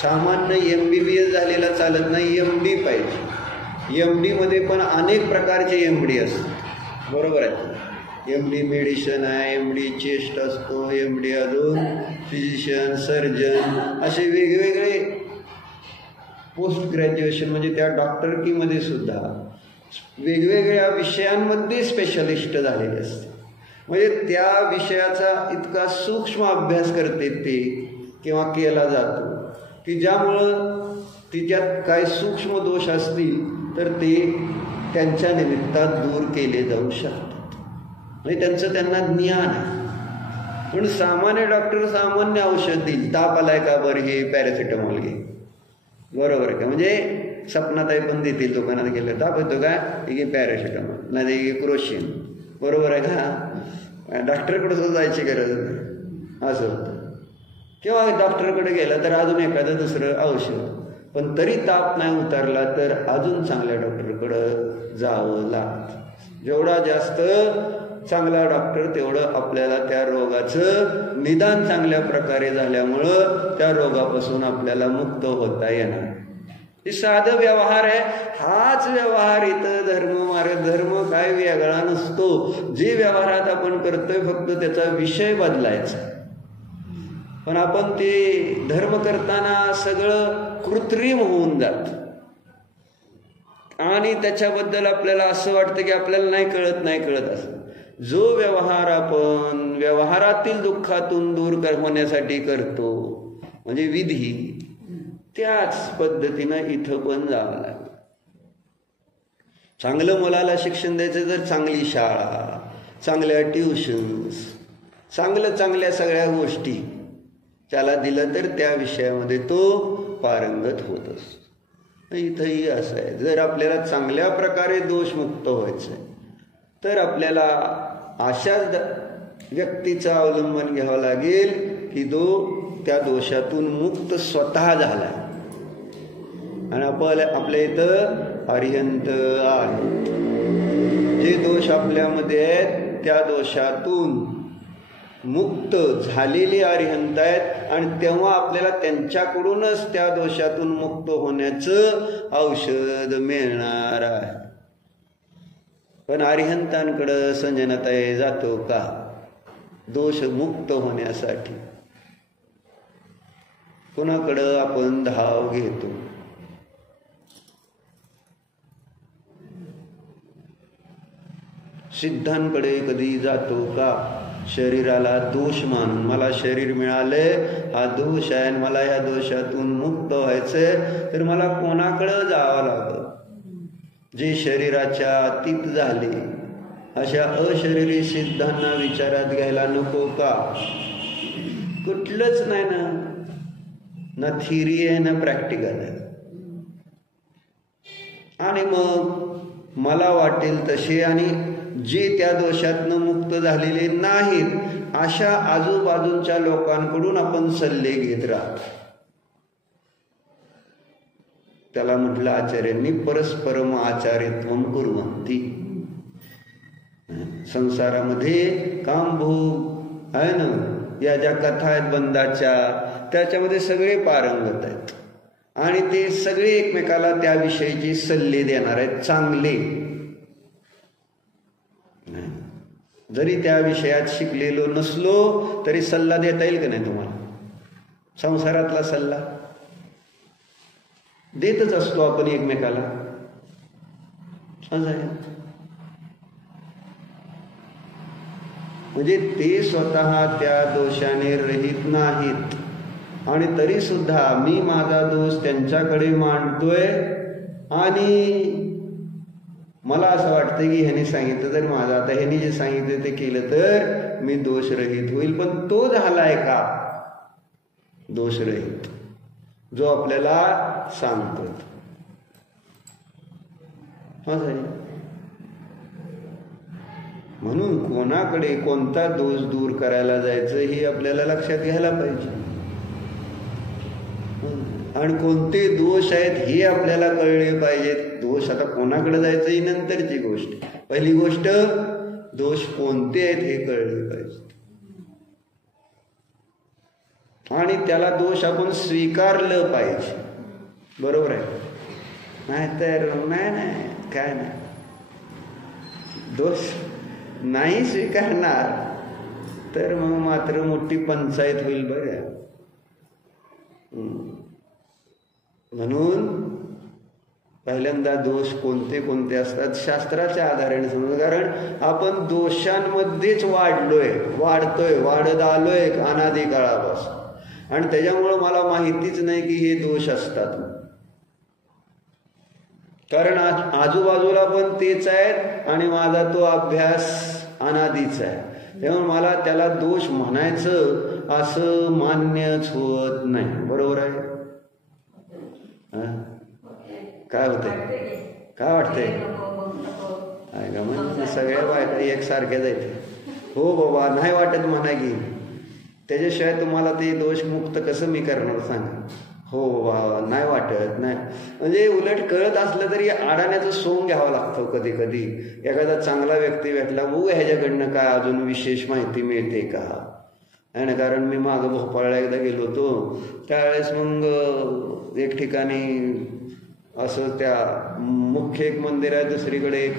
सामान्य MBBS झालेला चालत नाही, MD पाहिजे. MD मध्ये पण अनेक प्रकारचे MD असतात, बरोबर आहे. MD मेडिसिन आहे, MD चेस्ट असतो, MD अजून फिजिशियन, सर्जन, असे वेगवेगळे पोस्ट ग्रॅज्युएशन म्हणजे त्या डॉक्टरकीमध्ये सुद्धा वेगवेगळ्या विषयांमध्ये स्पेशलिस्ट झालेले असते. म्हणजे त्या विषयाचा इतका सूक्ष्म अभ्यास करते ते किंवा केला जातो की ज्यामुळं तिच्यात काय सूक्ष्म दोष असतील तर ते त्यांच्या निमित्तात दूर केले जाऊ शकतात. म्हणजे त्यांचं त्यांना ज्ञान आहे. पण सामान्य डॉक्टर सामान्य औषध देईल. ताप आलाय का, बरं हे पॅरासिटामॉल घे, बरोबर आहे का. म्हणजे सपनाताई पण देतील दुकानात गेलं, ताप येतो काय, हे पॅरासिटामॉल, नाही हे क्रोशिन, बरोबर आहे का. डॉक्टरकडे सुद्धा जायची गरज नाही असं होतं. किंवा डॉक्टरकडे गेला तर अजून एखादं दुसरं औषध, पण तरी ताप नाही उतरला तर अजून चांगल्या डॉक्टरकडं जावं लागतं. जेवढा जास्त चांगला डॉक्टर तेवढं आपल्याला त्या रोगाचं निदान चांगल्या प्रकारे झाल्यामुळं त्या रोगापासून आपल्याला मुक्त होता येणार. हे साधं व्यवहार आहे. हाच व्यवहार इथं धर्म काय वेगळा नसतो. जे व्यवहारात आपण करतोय फक्त त्याचा विषय बदलायचा. पण आपण ते धर्म करताना सगळं कृत्रिम होऊन जात आणि त्याच्याबद्दल आपल्याला असं वाटतं की आपल्याला नाही कळत असं. जो व्यवहार आपण व्यवहारातील दुःखातून दूर होण्यासाठी करतो म्हणजे विधी, त्याच पद्धतीनं इथं पण जावं लागेल. चांगलं मुलाला शिक्षण द्यायचं तर चांगली शाळा, चांगल्या ट्युशन्स, चांगल्या सगळ्या गोष्टी त्याला दिलं तर त्या विषयामध्ये तो पारंगत होत असतो. इथंही असं आहे. जर आपल्याला चांगल्या प्रकारे दोषमुक्त व्हायचं आहे तर आपल्याला अशाच व्यक्तीचं अवलंबन घ्यावं लागेल की जो त्या दोषातून मुक्त स्वतः झाला. आणि आपल्या इथं अरिहंत आहे. जे दोष आपल्यामध्ये आहेत त्या दोषातून मुक्त झालेले अरिहंत आहेत आणि तेव्हा आपल्याला त्यांच्याकडूनच त्या दोषातून मुक्त होण्याचं औषध मिळणार आहे. पण अरिहंतांकडं संजनताई जातो का दोष मुक्त होण्यासाठी? कुणाकडं आपण धाव घेतो? सिद्धांकडे कधी जातो का? शरीराला दोष मानून मला शरीर मिळाले, हा दोष आहे, मला या दोषातून मुक्त व्हायचंय तर मला कोणाकडं जावं लागलं? जे शरीराच्या अतीत झाले अशा अशरीरी सिद्धांना विचारात घ्यायला नको का? कुठलंच नाही ना थिअरी आहे ना प्रॅक्टिकल आहे. आणि मग मला वाटेल तसे आणि जे त्या दोषातनं मुक्त झालेले नाहीत अशा आजूबाजूच्या लोकांकडून आपण सल्ले घेत राहतो. त्याला म्हटलं आचार्यांनी परस्परम आचार्यत्वम कुर्वन्ति. संसारामध्ये कामभोग आहे ना, या ज्या कथा आहेत बंधाच्या त्याच्यामध्ये सगळे पारंगत आहेत आणि ते सगळे एकमेकाला त्याविषयीचे सल्ले देणार आहेत चांगले. जरी त्या विषयात शिकलेलो नसलो तरी सल्ला देता येईल का नाही तुम्हाला? संसारातला सल्ला देतच असतो आपण एकमेकाला. म्हणजे ते स्वतः त्या दोषाने रहित नाहीत आणि तरी सुद्धा मी माझा दोष त्यांच्याकडे मांडतोय आणि मला असं वाटतं की ह्याने सांगितलं तर माझं आता ह्याने जे सांगितलं ते केलं तर मी दोषरहित होईल. पण तो झालाय का दोषरहित जो आपल्याला सांगतो? म्हणून कोणाकडे कोणता दोष दूर करायला जायचं हे आपल्याला लक्षात घ्यायला पाहिजे आणि कोणते दोष आहेत हे आपल्याला कळले पाहिजेत. दोष आता कोणाकडे जायचं ही नंतरची गोष्ट. पहिली गोष्ट दोष कोणते आहेत हे कळले पाहिजे आणि त्याला दोष आपण स्वीकारलं पाहिजे. बरोबर आहे? नाहीतर नाही काय नाही, दोष नाही स्वीकारणार तर मग मात्र मोठी पंचायत होईल बरं. म्हणून पहिल्यांदा दोष कोणते कोणते असतात शास्त्राच्या आधाराने समजा. कारण आपण दोषांमध्येच वाढतोय वाढत आलोय अनादी काळापासून आणि त्याच्यामुळं मला माहितीच नाही की हे दोष असतात. कारण आजूबाजूला पण तेच आहेत आणि माझा तो अभ्यास अनादीच आहे, त्यामुळे मला त्याला दोष म्हणायचं असं मान्यच होत नाही. बरोबर आहे? काय होतंय? काय वाटतंय? आहे का? म्हणजे सगळ्या बायका एकसारख्या जायचे. हो बाबा नाही वाटत म्हणा की, त्याच्याशिवाय तुम्हाला ते दोषमुक्त कसं मी करणार सांगा. हो बाबा नाही वाटत नाही, म्हणजे उलट कळत असलं तरी अडाण्याचं सोंग घ्यावं लागतं. कधी कधी एखादा चांगला व्यक्ती भेटला, बघू ह्याच्याकडनं काय अजून विशेष माहिती मिळते का. आहे ना? कारण मी मागं भोपाळला एकदा गेलो होतो, त्यावेळेस मग एक ठिकाणी असं त्या मुख्य एक मंदिर आहे, दुसरीकडे एक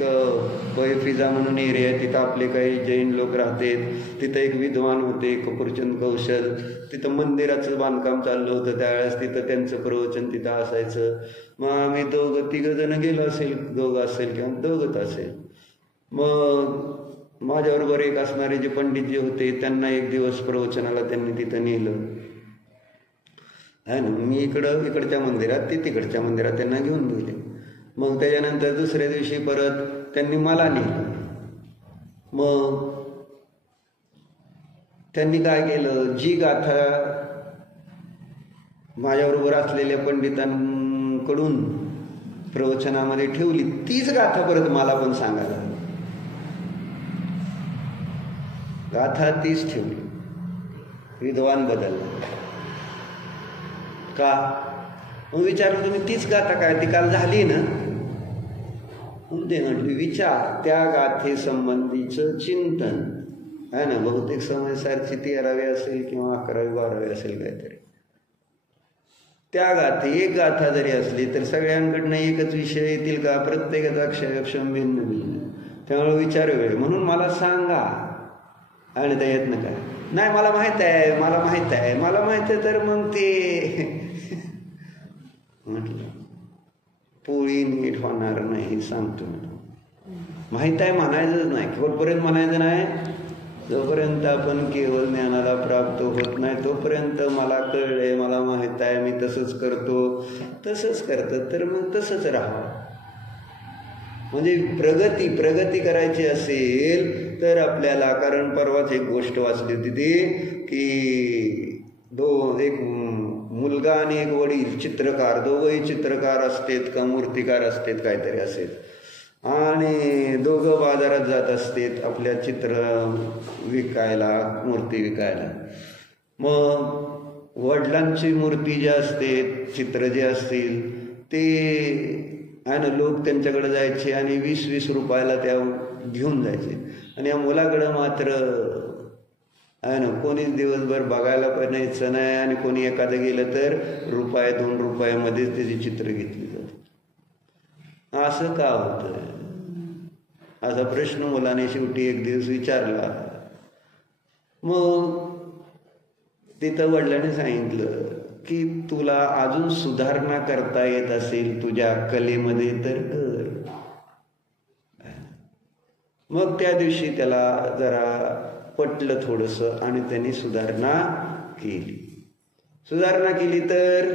पैफिजा म्हणून एरिया आहे, तिथं आपले काही जैन लोक राहतात. तिथं एक विद्वान होते कपूरचंद कौशल, तिथं मंदिराचं बांधकाम चाललं होतं. त्यावेळेस तिथं त्यांचं प्रवचन तिथं असायचं. मग आम्ही तिघं जण गेलो असेल, दोघं असेल किंवा दोघंच असेल. मग माझ्याबरोबर एक असणारे जे पंडितजी होते त्यांना एक दिवस प्रवचनाला त्यांनी तिथं नेलं आहे ना. मी इकडच्या मंदिरात, ते तिकडच्या मंदिरात त्यांना घेऊन गेले. मग त्याच्यानंतर दुसऱ्या दिवशी परत त्यांनी मला नेलं. मग त्यांनी काय केलं, जी गाथा माझ्याबरोबर असलेल्या पंडितांकडून प्रवचनामध्ये ठेवली तीच गाथा परत मला पण सांगायला. गाथा तीच ठेवली, विद्वान बदलला का? मग विचारलं तुम्ही तीच गाथा काय, ती काल झाली ना? ते म्हटली विचार त्या गाथेसंबंधीचं चिंतन आहे ना. बहुतेक समयसारची 13वी असेल किंवा 11वी 12वी असेल काहीतरी. त्या एक गाथा जरी असली तर सगळ्यांकडनं एकच विषय येतील का? प्रत्येकाचा अक्षरक्षम भिन्न भिन्न. त्यामुळे विचार वेळ म्हणून मला सांगा. आणि त्या येत ना काय नाही, मला माहित आहे तर मग ते म्हटलं पोळी नीट होणार नाही सांगतो. माहित आहे म्हणायचंच नाही. केवळपर्यंत म्हणायचं नाही, जोपर्यंत आपण केवळ ज्ञानाला प्राप्त होत नाही तोपर्यंत मला कळलंय, मला माहित आहे, मी तसंच करतो तर मग तसंच राहा. म्हणजे प्रगती करायची असेल तर आपल्याला, कारण परवाच एक गोष्ट वाचली होती ती की एक मुलगा आणि एक वडील चित्रकार, दोघंही चित्रकार असतात का मूर्तिकार असतात काहीतरी असेल, आणि दोघं बाजारात जात असतात आपल्या चित्र विकायला, मूर्ती विकायला. मग वडिलांची मूर्ती जी असते, चित्र जे असतील ते आहे ना, लोक त्यांच्याकडे जायचे आणि 20-20 रुपयाला त्या घेऊन जायचे. आणि या मुलाकडं मात्र आहे ना कोणीच दिवसभर बघायला पण यायचं नाही, आणि कोणी एखादं गेलं तर ₹1-2 त्याची चित्र घेतली जातात. असं का होतं? असा प्रश्न मुलाने शेवटी एक दिवस विचारला. मग तिथं वडिलांनी सांगितलं की तुला अजून सुधारणा करता येत असेल तुझ्या कलेमध्ये तर कर. मग त्या दिवशी त्याला जरा पटलं थोडंसं आणि त्यांनी सुधारणा केली तर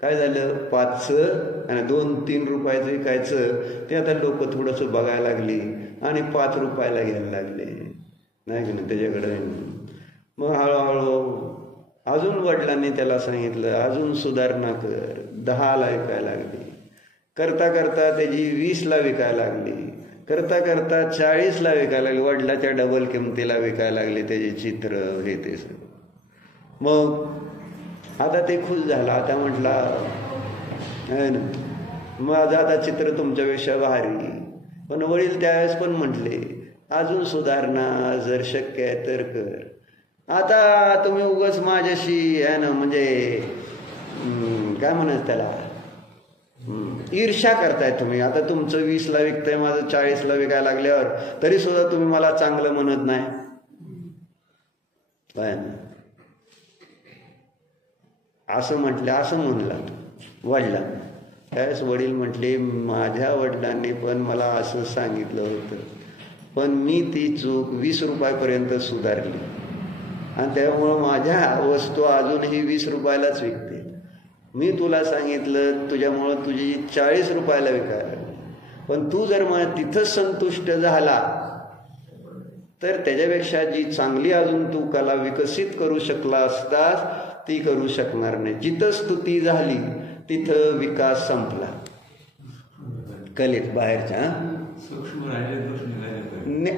काय झालं, 5चं आणि 2-3 रुपयाचं विकायचं ते आता लोक थोडंसं बघायला लागली आणि 5 रुपयाला घ्यायला लागले, नाही की नाही त्याच्याकडे. मग हळूहळू अजून वडिलांनी त्याला सांगितलं अजून सुधारणा कर, 10ला विकायला लागली. करता त्याची 20ला विकायला लागली. करता 40ला विकायला लागली. वडिलाच्या डबल किमतीला विकायला लागले त्याचे चित्र हे ते सगळं. मग आता ते खुश झाला. आता म्हटला आहे ना माझं आता चित्र तुमच्यापेक्षा भारी. पण वडील त्यावेळेस पण म्हटले अजून सुधारणा जर शक्य आहे तर कर. आता तुम्ही उगाच माझ्याशी आहे ना म्हणजे काय म्हणत त्याला ईर्ष्या करताय तुम्ही. आता तुमचं 20ला विकतंय, माझं 40ला विकायला लागल्यावर तरी सुद्धा तुम्ही मला चांगलं म्हणत नाही. काय असं म्हटलं, असं म्हणला वडिला. त्यावेळेस वडील म्हटले माझ्या वडिलांनी पण मला असं सांगितलं होतं, पण मी ती चूक 20 रुपयापर्यंत सुधारली आणि त्यामुळं माझ्या वस्तू अजूनही 20 रुपयालाच विकते. मी तुला सांगितलं तुझ्यामुळं तुझी 40 रुपयाला विकायला लागली, पण तू जर मला तिथंच संतुष्ट झाला तर त्याच्यापेक्षा जी चांगली अजून तू कला विकसित करू शकला असतास ती करू शकणार नाही. जिथं स्तुती झाली तिथं विकास संपला. कलेत बाहेरच्या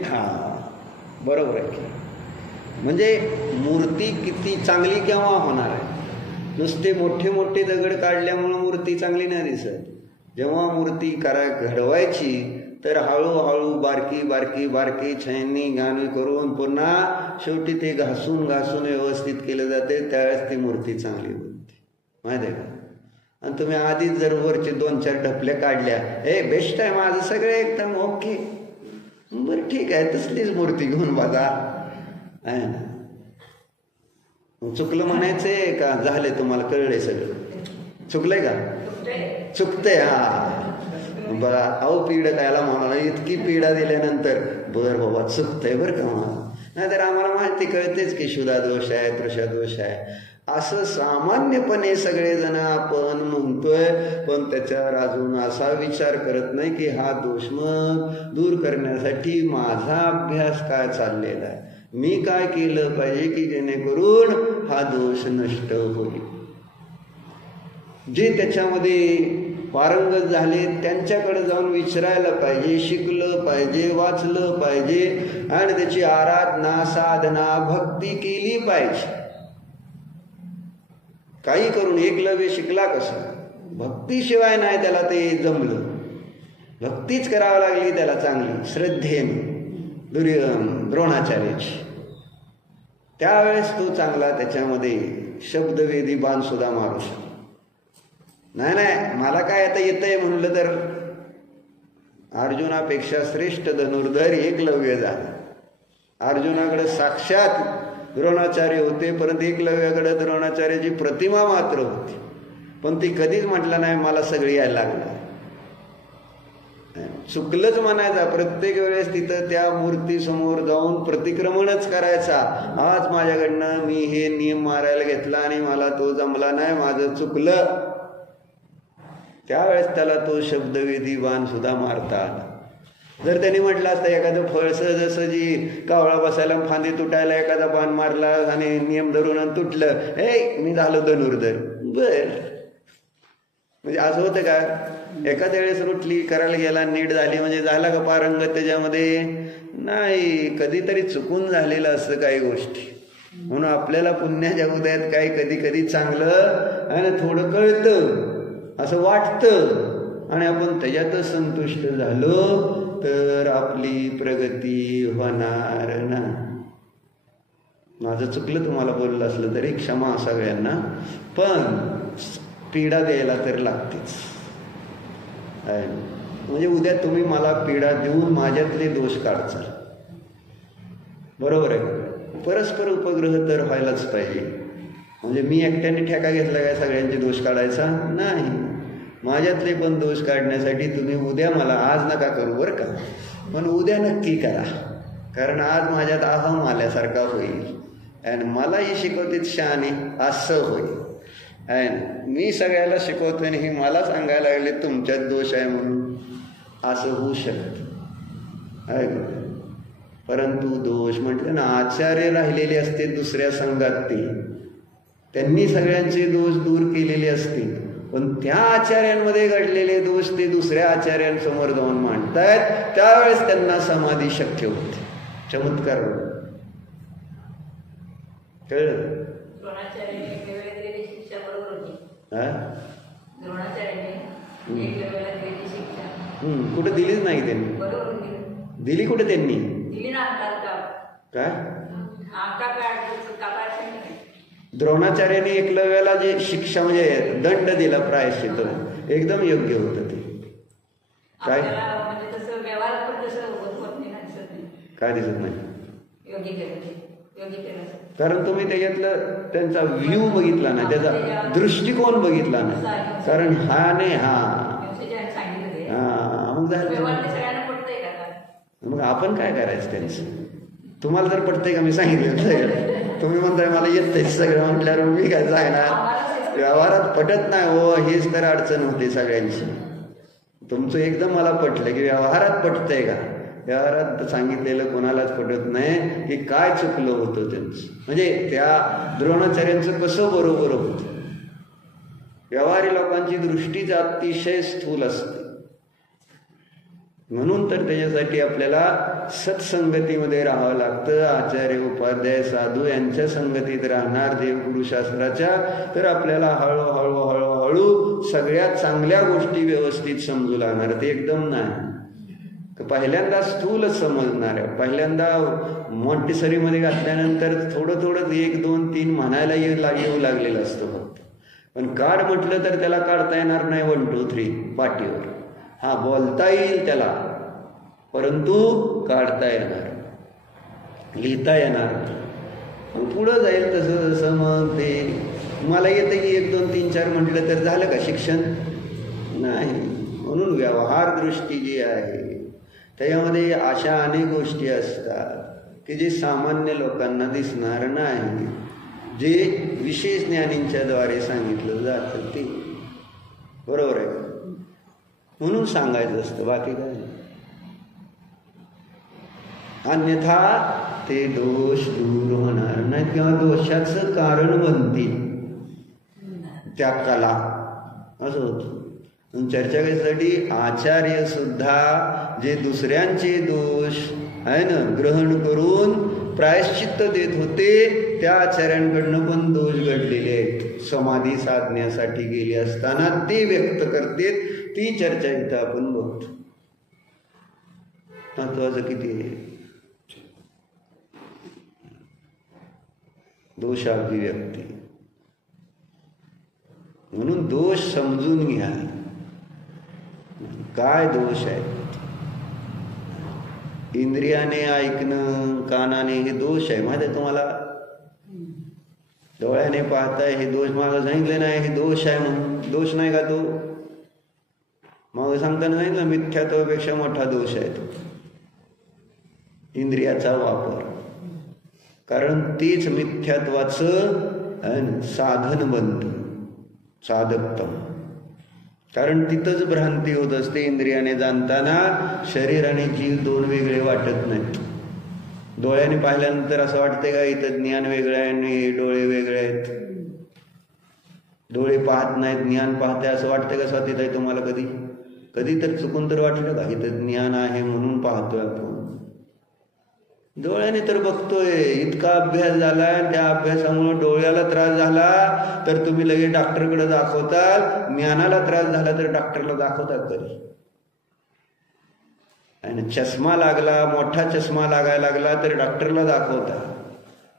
हा बरोबर आहे की. म्हणजे मूर्ती किती चांगली केव्हा होणार आहे? नुसते मोठे मोठे दगड काढल्यामुळं मूर्ती चांगली नाही दिसत. जेव्हा मूर्ती घडवायची तर हळूहळू बारकी बारकी बारकी छायनी गाणी करून पुन्हा शेवटी ते घासून घासून व्यवस्थित केलं जाते, त्यावेळेस ती मूर्ती चांगली बनते. माहिती आहे का? आणि तुम्ही आधीच जर वरचे 2-4 ढपल्या काढल्या, हे बेस्ट आहे माझं सगळं एकदम ओके, बरं ठीक आहे तसलीच मूर्ती घेऊन बघा. आहे ना, चुकलं म्हणायचंय का झाले? तुम्हाला कळलंय सगळं? चुकलंय का? चुकतंय. हा बघा, अहो पीड कायला म्हणाला, इतकी पीडा दिल्यानंतर बरं बाबा चुकतंय बरं का मला. नाहीतर आम्हाला माहिती कळतेच की शुदा दोष आहे, तृषा दोष आहे, असं सामान्यपणे सगळेजण आपण म्हणतोय, पण त्याच्यावर अजून असा विचार करत नाही की हा दोष मग दूर करण्यासाठी माझा अभ्यास काय चाललेला आहे, मी काय केलं पाहिजे की जेणेकरून हा दोष नष्ट होईल. जे त्याच्यामध्ये पारंगत झाले त्यांच्याकडे जाऊन विचारायला पाहिजे, शिकलं पाहिजे, वाचलं पाहिजे आणि त्याची आराधना साधना भक्ती केली पाहिजे. काही करून एकलव्य शिकला कसं? भक्तीशिवाय नाही त्याला ते जमलं. भक्तीच करावी लागली त्याला चांगली श्रद्धेने द्रोणाचार्याची. त्यावेळेस तो चांगला त्याच्यामध्ये शब्दवेदी बाण सुद्धा मारू शकतो. नाही मला काय आता येतंय म्हणलं तर अर्जुनापेक्षा श्रेष्ठ धनुर्धर एकलव्य झाला. अर्जुनाकडे साक्षात द्रोणाचार्य होते, परंतु एकलव्याकडे द्रोणाचार्याची प्रतिमा मात्र होती, पण ती कधीच म्हटलं नाही मला सगळी यायला लागलं. चुकलंच म्हणायचा प्रत्येक वेळेस तिथं त्या मूर्तीसमोर जाऊन प्रतिक्रमणच करायचा. आज माझ्याकडनं मी हे नियम मारायला घेतला आणि मला तो जमला नाही, माझं चुकलं. त्यावेळेस त्याला तो शब्दवेदी बाण सुद्धा मारता आला. जर त्यांनी म्हटलं असतं एखादं फळसं जसं जी कावळा बसायला फांदी तुटायला एखादा बाण मारला आणि नियम धरून आणि तुटलं, हे मी झालो धनुर्धर, बर म्हणजे असं होतं का? एखाद्या वेळेस रुटली करायला गेला नीट झाली म्हणजे झाला का पारंगत त्याच्यामध्ये? नाही, कधीतरी चुकून झालेलं असतं काही गोष्टी. म्हणून आपल्याला पुण्याच्या उदयात काही कधी कधी चांगलं आणि थोडं कळतं असं वाटतं आणि आपण त्याच्यातच संतुष्ट झालो तर आपली प्रगती होणार नाही. माझं चुकलं तुम्हाला बोललं असलं तरी क्षमा सगळ्यांना, पण पीडा द्यायला तर लागतेच. म्हणजे उद्या तुम्ही मला पीडा देऊन माझ्यातले दोष काढचाल, बरोबर आहे? परस्पर उपग्रह तर व्हायलाच पाहिजे. म्हणजे मी एकट्याने ठेका घेतला काय सगळ्यांचे दोष काढायचा नाही. माझ्यातले पण दोष काढण्यासाठी तुम्ही उद्या मला, आज नका करू बरं का, पण उद्या नक्की करा, कारण आज माझ्यात अहम आल्यासारखा होईल आणि मलाही शिकवते शहाणे असं होईल. मी सगळ्याला शिकवतोय आणि ही मला सांगायला लागले तुमच्यात दोष आहे म्हणून, असं होऊ शकत आहे. परंतु दोष म्हटलं ना, आचार्य राहिलेले असते दुसऱ्या संघात, त्यांनी सगळ्यांचे दोष दूर केलेले असते, पण त्या आचार्यांमध्ये घडलेले दोष ते दुसऱ्या आचार्यांसमोर जाऊन मांडतायत, त्यावेळेस त्यांना समाधी शक्य होते. चमत्कार कळलं? कुठे दिलीच नाही त्यांनी. दिली कुठे त्यांनी? काय द्रोणाचार्यांनी एकलव्याला जे शिक्षा म्हणजे दंड दिला प्रायश्चित्त एकदम योग्य होतं ते. काय काय दिसत नाही कारण तुम्ही त्याच्यातलं त्यांचा व्ह्यू बघितला नाही, त्याचा दृष्टिकोन बघितला नाही. कारण हा नाही हा मग मग आपण काय करायचं त्यांचं. तुम्हाला जर पटतंय का मी सांगितलं तुम्ही म्हणताय मला येतंय सगळं म्हटल्यावर मी काय सांगणार. व्यवहारात पटत नाही हो, हेच तर अडचण होते सगळ्यांची. तुमचं एकदम मला पटलं की व्यवहारात पटतंय का. व्यवहारात सांगितलेलं कोणालाच पटत नाही की काय चुकलं होतं त्यांचं. म्हणजे त्या द्रोणाचार्यांचं कसं बरोबर होतं. व्यवहारी लोकांची दृष्टीच अतिशय स्थूल असते. म्हणून तर त्याच्यासाठी आपल्याला सत्संगतीमध्ये राहावं लागतं. आचार्य उपाध्याय साधू यांच्या संगतीत राहणार देवगुरुशास्त्राच्या, तर आपल्याला हळूहळू हळूहळू सगळ्यात चांगल्या गोष्टी व्यवस्थित समजू लागणार. ते एकदम नाही. पहिल्यांदा स्थूल समजणार आहे. पहिल्यांदा मॉन्टेसरीमध्ये घातल्यानंतर थोडं थोडं 1 2 3 म्हणायला येऊ लागलेलं असतं फक्त. पण काढ म्हटलं तर त्याला काढता येणार नाही 1 2 3 पाटीवर. हा बोलता येईल त्याला परंतु काढता येणार, लिहिता येणार. मग पुढं जाईल तसं जसं मग ते मला येतं की 1 2 3 4 म्हटलं तर झालं का शिक्षण नाही. म्हणून व्यवहार दृष्टी जी आहे त्याच्यामध्ये अशा अनेक गोष्टी असतात की जे सामान्य लोकांना दिसणार नाही, जे विशेष ज्ञानींच्या द्वारे सांगितलं जातं ते बरोबर आहे. म्हणून सांगायचं असतं, बाकी काय नाही. अन्यथा ते दोष दूर होणार नाही किंवा दोषाचं कारण बनतील त्या कला असं होतं. चर्चा करण्यासाठी आचार्य सुद्धा जे दुसऱ्यांचे दोष आहे ना ग्रहण करून प्रायश्चित्त देत होते, त्या आचार्यांकडनं पण दोष घडलेले आहेत. समाधी साधण्यासाठी गेले असताना ते व्यक्त करते. ती चर्चा इथं आपण बघतो. महत्वाचं किती आहे दोषाभिव्यक्ती. म्हणून दोष समजून घ्या. काय दोष आहे. इंद्रियाने ऐकणं, कानाने हे दोष आहे माहिती आहे तुम्हाला. डोळ्याने पाहताय हे दोष. मागं सांगितले नाही हे दोष आहे म्हणून. दोष नाही का तो. मग सांगताना सांगितलं मिथ्यात्वापेक्षा मोठा दोष आहे तो इंद्रियाचा वापर. कारण तेच मिथ्यात्वाचं साधन बनतं, साधकतम. कारण तिथंच भ्रांती होत असते. इंद्रियाने जाणताना शरीर आणि जीव 2 वेगळे वाटत नाहीत. डोळ्याने पाहिल्यानंतर असं वाटतंय का इथं ज्ञान वेगळं आहे आणि डोळे वेगळे आहेत. डोळे पाहत नाहीत, ज्ञान पाहते असं वाटतंय का स्वातीताई तुम्हाला कधी? कधी तर चुकून तर वाटलं का इथं ज्ञान आहे म्हणून पाहतोय आपण. डोळ्याने तर बघतोय. इतका अभ्यास झाला, त्या अभ्यासामुळे डोळ्याला त्रास झाला तर तुम्ही लगेच डॉक्टरकडे दाखवताल. ज्ञानाला त्रास झाला तर डॉक्टरला दाखवतात कधी? आणि चष्मा लागला, मोठा चष्मा लागायला लागला तर डॉक्टरला दाखवतात.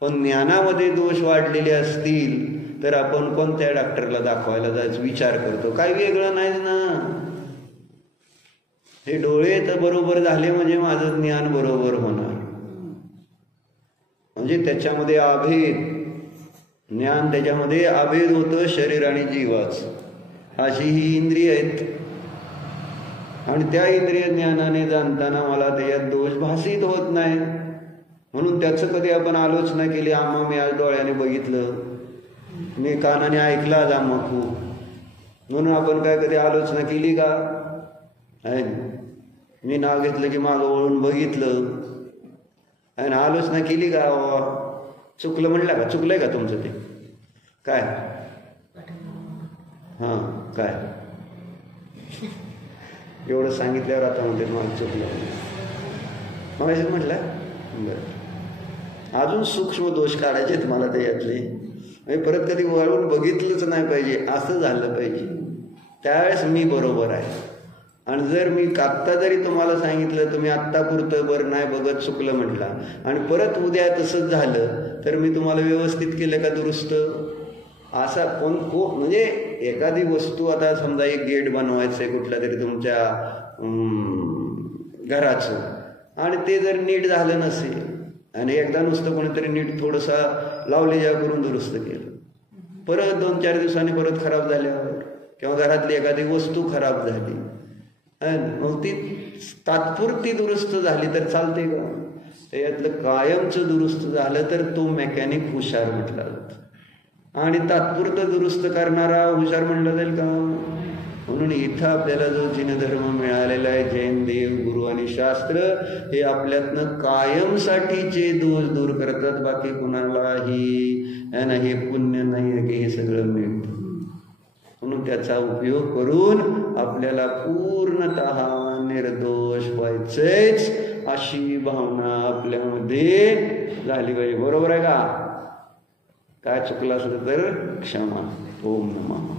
पण ज्ञानामध्ये दोष वाढलेले असतील तर आपण कोणत्या डॉक्टरला दाखवायला जायचं विचार करतो. काही वेगळं नाही ना. हे डोळे तर बरोबर झाले म्हणजे माझं ज्ञान बरोबर होणार. म्हणजे त्याच्यामध्ये अभेद ज्ञान, त्याच्यामध्ये अभेद होतं शरीर आणि जीवाचं. अशी ही इंद्रिय आहेत. आणि त्या इंद्रिय ज्ञानाने जाणताना मला त्याच्यात दोष भासित होत नाही. म्हणून त्याचं कधी आपण आलोचना केली. आम्हा मी आज डोळ्याने बघितलं, मी कानाने ऐकला आज आम्हा खूप, म्हणून आपण काय कधी आलोचना केली का? आहे मी नाव घेतलं की मागं वळून बघितलं आणि आलोचना केली का? चुकलं म्हणलं का? चुकलंय का तुमचं ते? काय हां काय एवढं सांगितल्यावर आता म्हणते मग चुकलं मग असं म्हटलं. बरं, अजून सूक्ष्म दोष काढायचेत मला त्याच्यातले. म्हणजे परत कधी वळून बघितलंच नाही पाहिजे असं झालं पाहिजे. त्यावेळेस मी बरोबर आहे आणि जर मी आत्ता जरी तुम्हाला सांगितलं तुम्ही आत्तापुरतं बरं नाही बघत चुकलं म्हटला आणि परत उद्या तसंच झालं तर मी तुम्हाला व्यवस्थित केलं का दुरुस्त? असा म्हणजे एखादी वस्तू आता समजा एक गेट बनवायचं आहे कुठल्या तरी तुमच्या घराचं आणि ते जर नीट झालं नसेल आणि एकदा नुसतं कोणीतरी नीट थोडंसं लावलेजा करून दुरुस्त केलं, परत 2-4 दिवसांनी परत खराब झाल्यावर किंवा घरातली एखादी वस्तू खराब झाली मग ती तात्पुरती दुरुस्त झाली तर चालते का? त्यातलं कायमचं दुरुस्त झालं तर तो मेकॅनिक हुशार म्हटला जातो आणि तात्पुरतं दुरुस्त करणारा हुशार म्हणलं जाईल का? म्हणून इथं आपल्याला जो जिनधर्म मिळालेला आहे, जैन देव गुरु आणि शास्त्र हे आपल्यातनं कायमसाठीचे दोष दूर करतात. बाकी कुणालाही हे पुण्य नाही की हे सगळं मिळतं. म्हणून त्याचा उपयोग करून आपल्याला पूर्णतः निर्दोष व्हायचंच अशी भावना आपल्यामध्ये झाली पाहिजे. बरोबर आहे का? काय चुकलं असलं तर क्षमा. ओम नमः.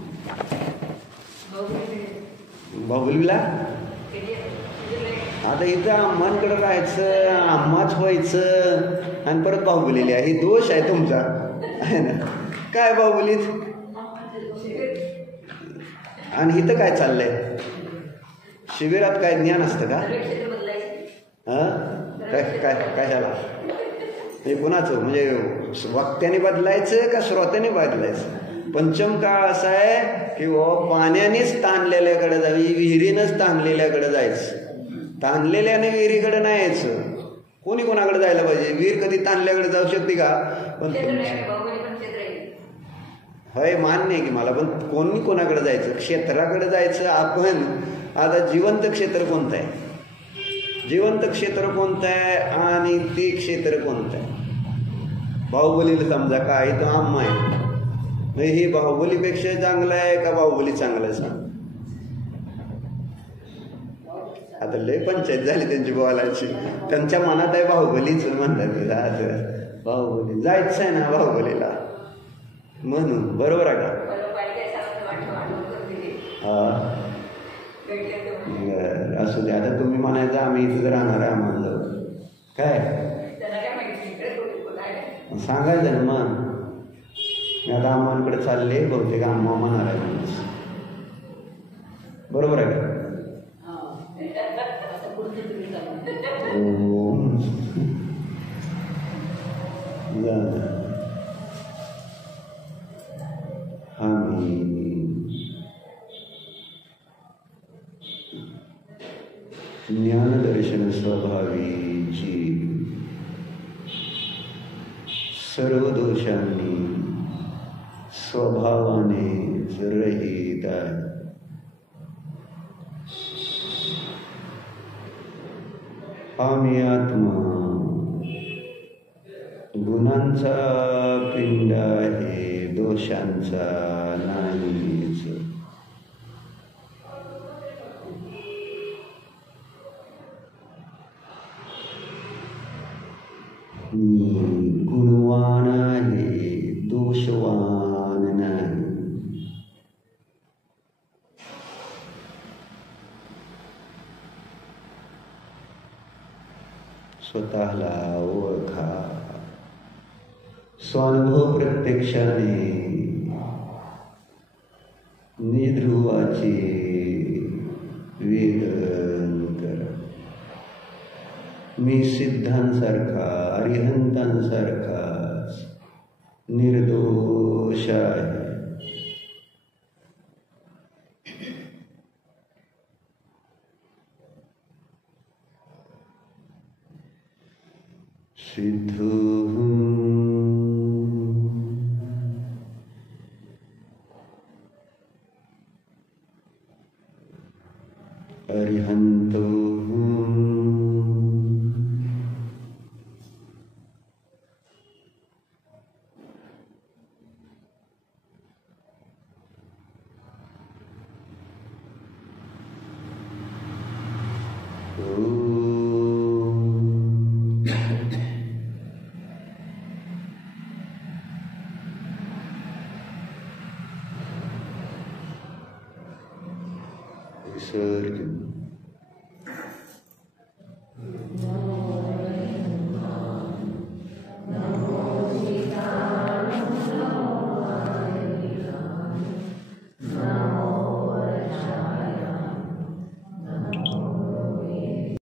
बाहुलीला आता इथं अम्मांकडे राहायचं, अम्माच व्हायचं आणि परत बाहुबलीला हे दोष आहे तुमचा आहे ना. काय बाहुबलीत आणि इथं काय चाललंय? शिबिरात काय ज्ञान असतं का? काय काय कशाला? हे कुणाचं म्हणजे वक्त्याने बदलायचं का श्रोत्याने बदलायचं? पंचम काळ असा आहे की पाण्यानेच ताणलेल्याकडे जावी, विहिरीनंच ताणलेल्याकडे जायचं. ताणलेल्याने विहिरीकडे नाही यायचं. कोणी कोणाकडे जायला पाहिजे? विहीर कधी ताणल्याकडे जाऊ शकते का? पण होय मान्य आहे की मला, पण कोणी कोणाकडे जायचं? क्षेत्राकडे जायचं. आपण आता जिवंत क्षेत्र कोणतं आहे? जिवंत क्षेत्र कोणतं आहे आणि ते क्षेत्र कोणतं आहे? बाहुबलीला समजा काय तो आम्हा आहे, हे बाहुबलीपेक्षा चांगलं आहे का बाहुबली चांगलं आहे? सांग. आता लय पंचायत झाली त्यांची बोलायची. त्यांच्या मनात आहे बाहुबलीच म्हणतात. बाहुबली जायचं आहे ना बाहुबलीला म्हणून. बरोबर आहे का? हा असू दे. आता तुम्ही म्हणायचं आम्ही इथंच राहणार आहे, आम्हाला काय सांगायचं ना. मग मी आता अम्मांकडे चालले, बहुतेक अम्मा म्हणणार आहे म्हणून. बरोबर आहे का? ज्ञानदर्शन स्वभावीची सर्व दोषांनी स्वभावाने रहित आहे. हा मी आत्मा गुणांचा पिंड आहे, दोषांचा नाहीच. मी गुणवान आहे, दोषवान नाही. स्वतःला ओळखा. स्वानुभव प्रत्यक्षाने निध्रुवाचे वेदन कर. मी सिद्धांसारखा अरिहंतांसारखाच निर्दोष आहे. सिद्धोऽहम् अरिहन्तोऽहम् विसर्जन.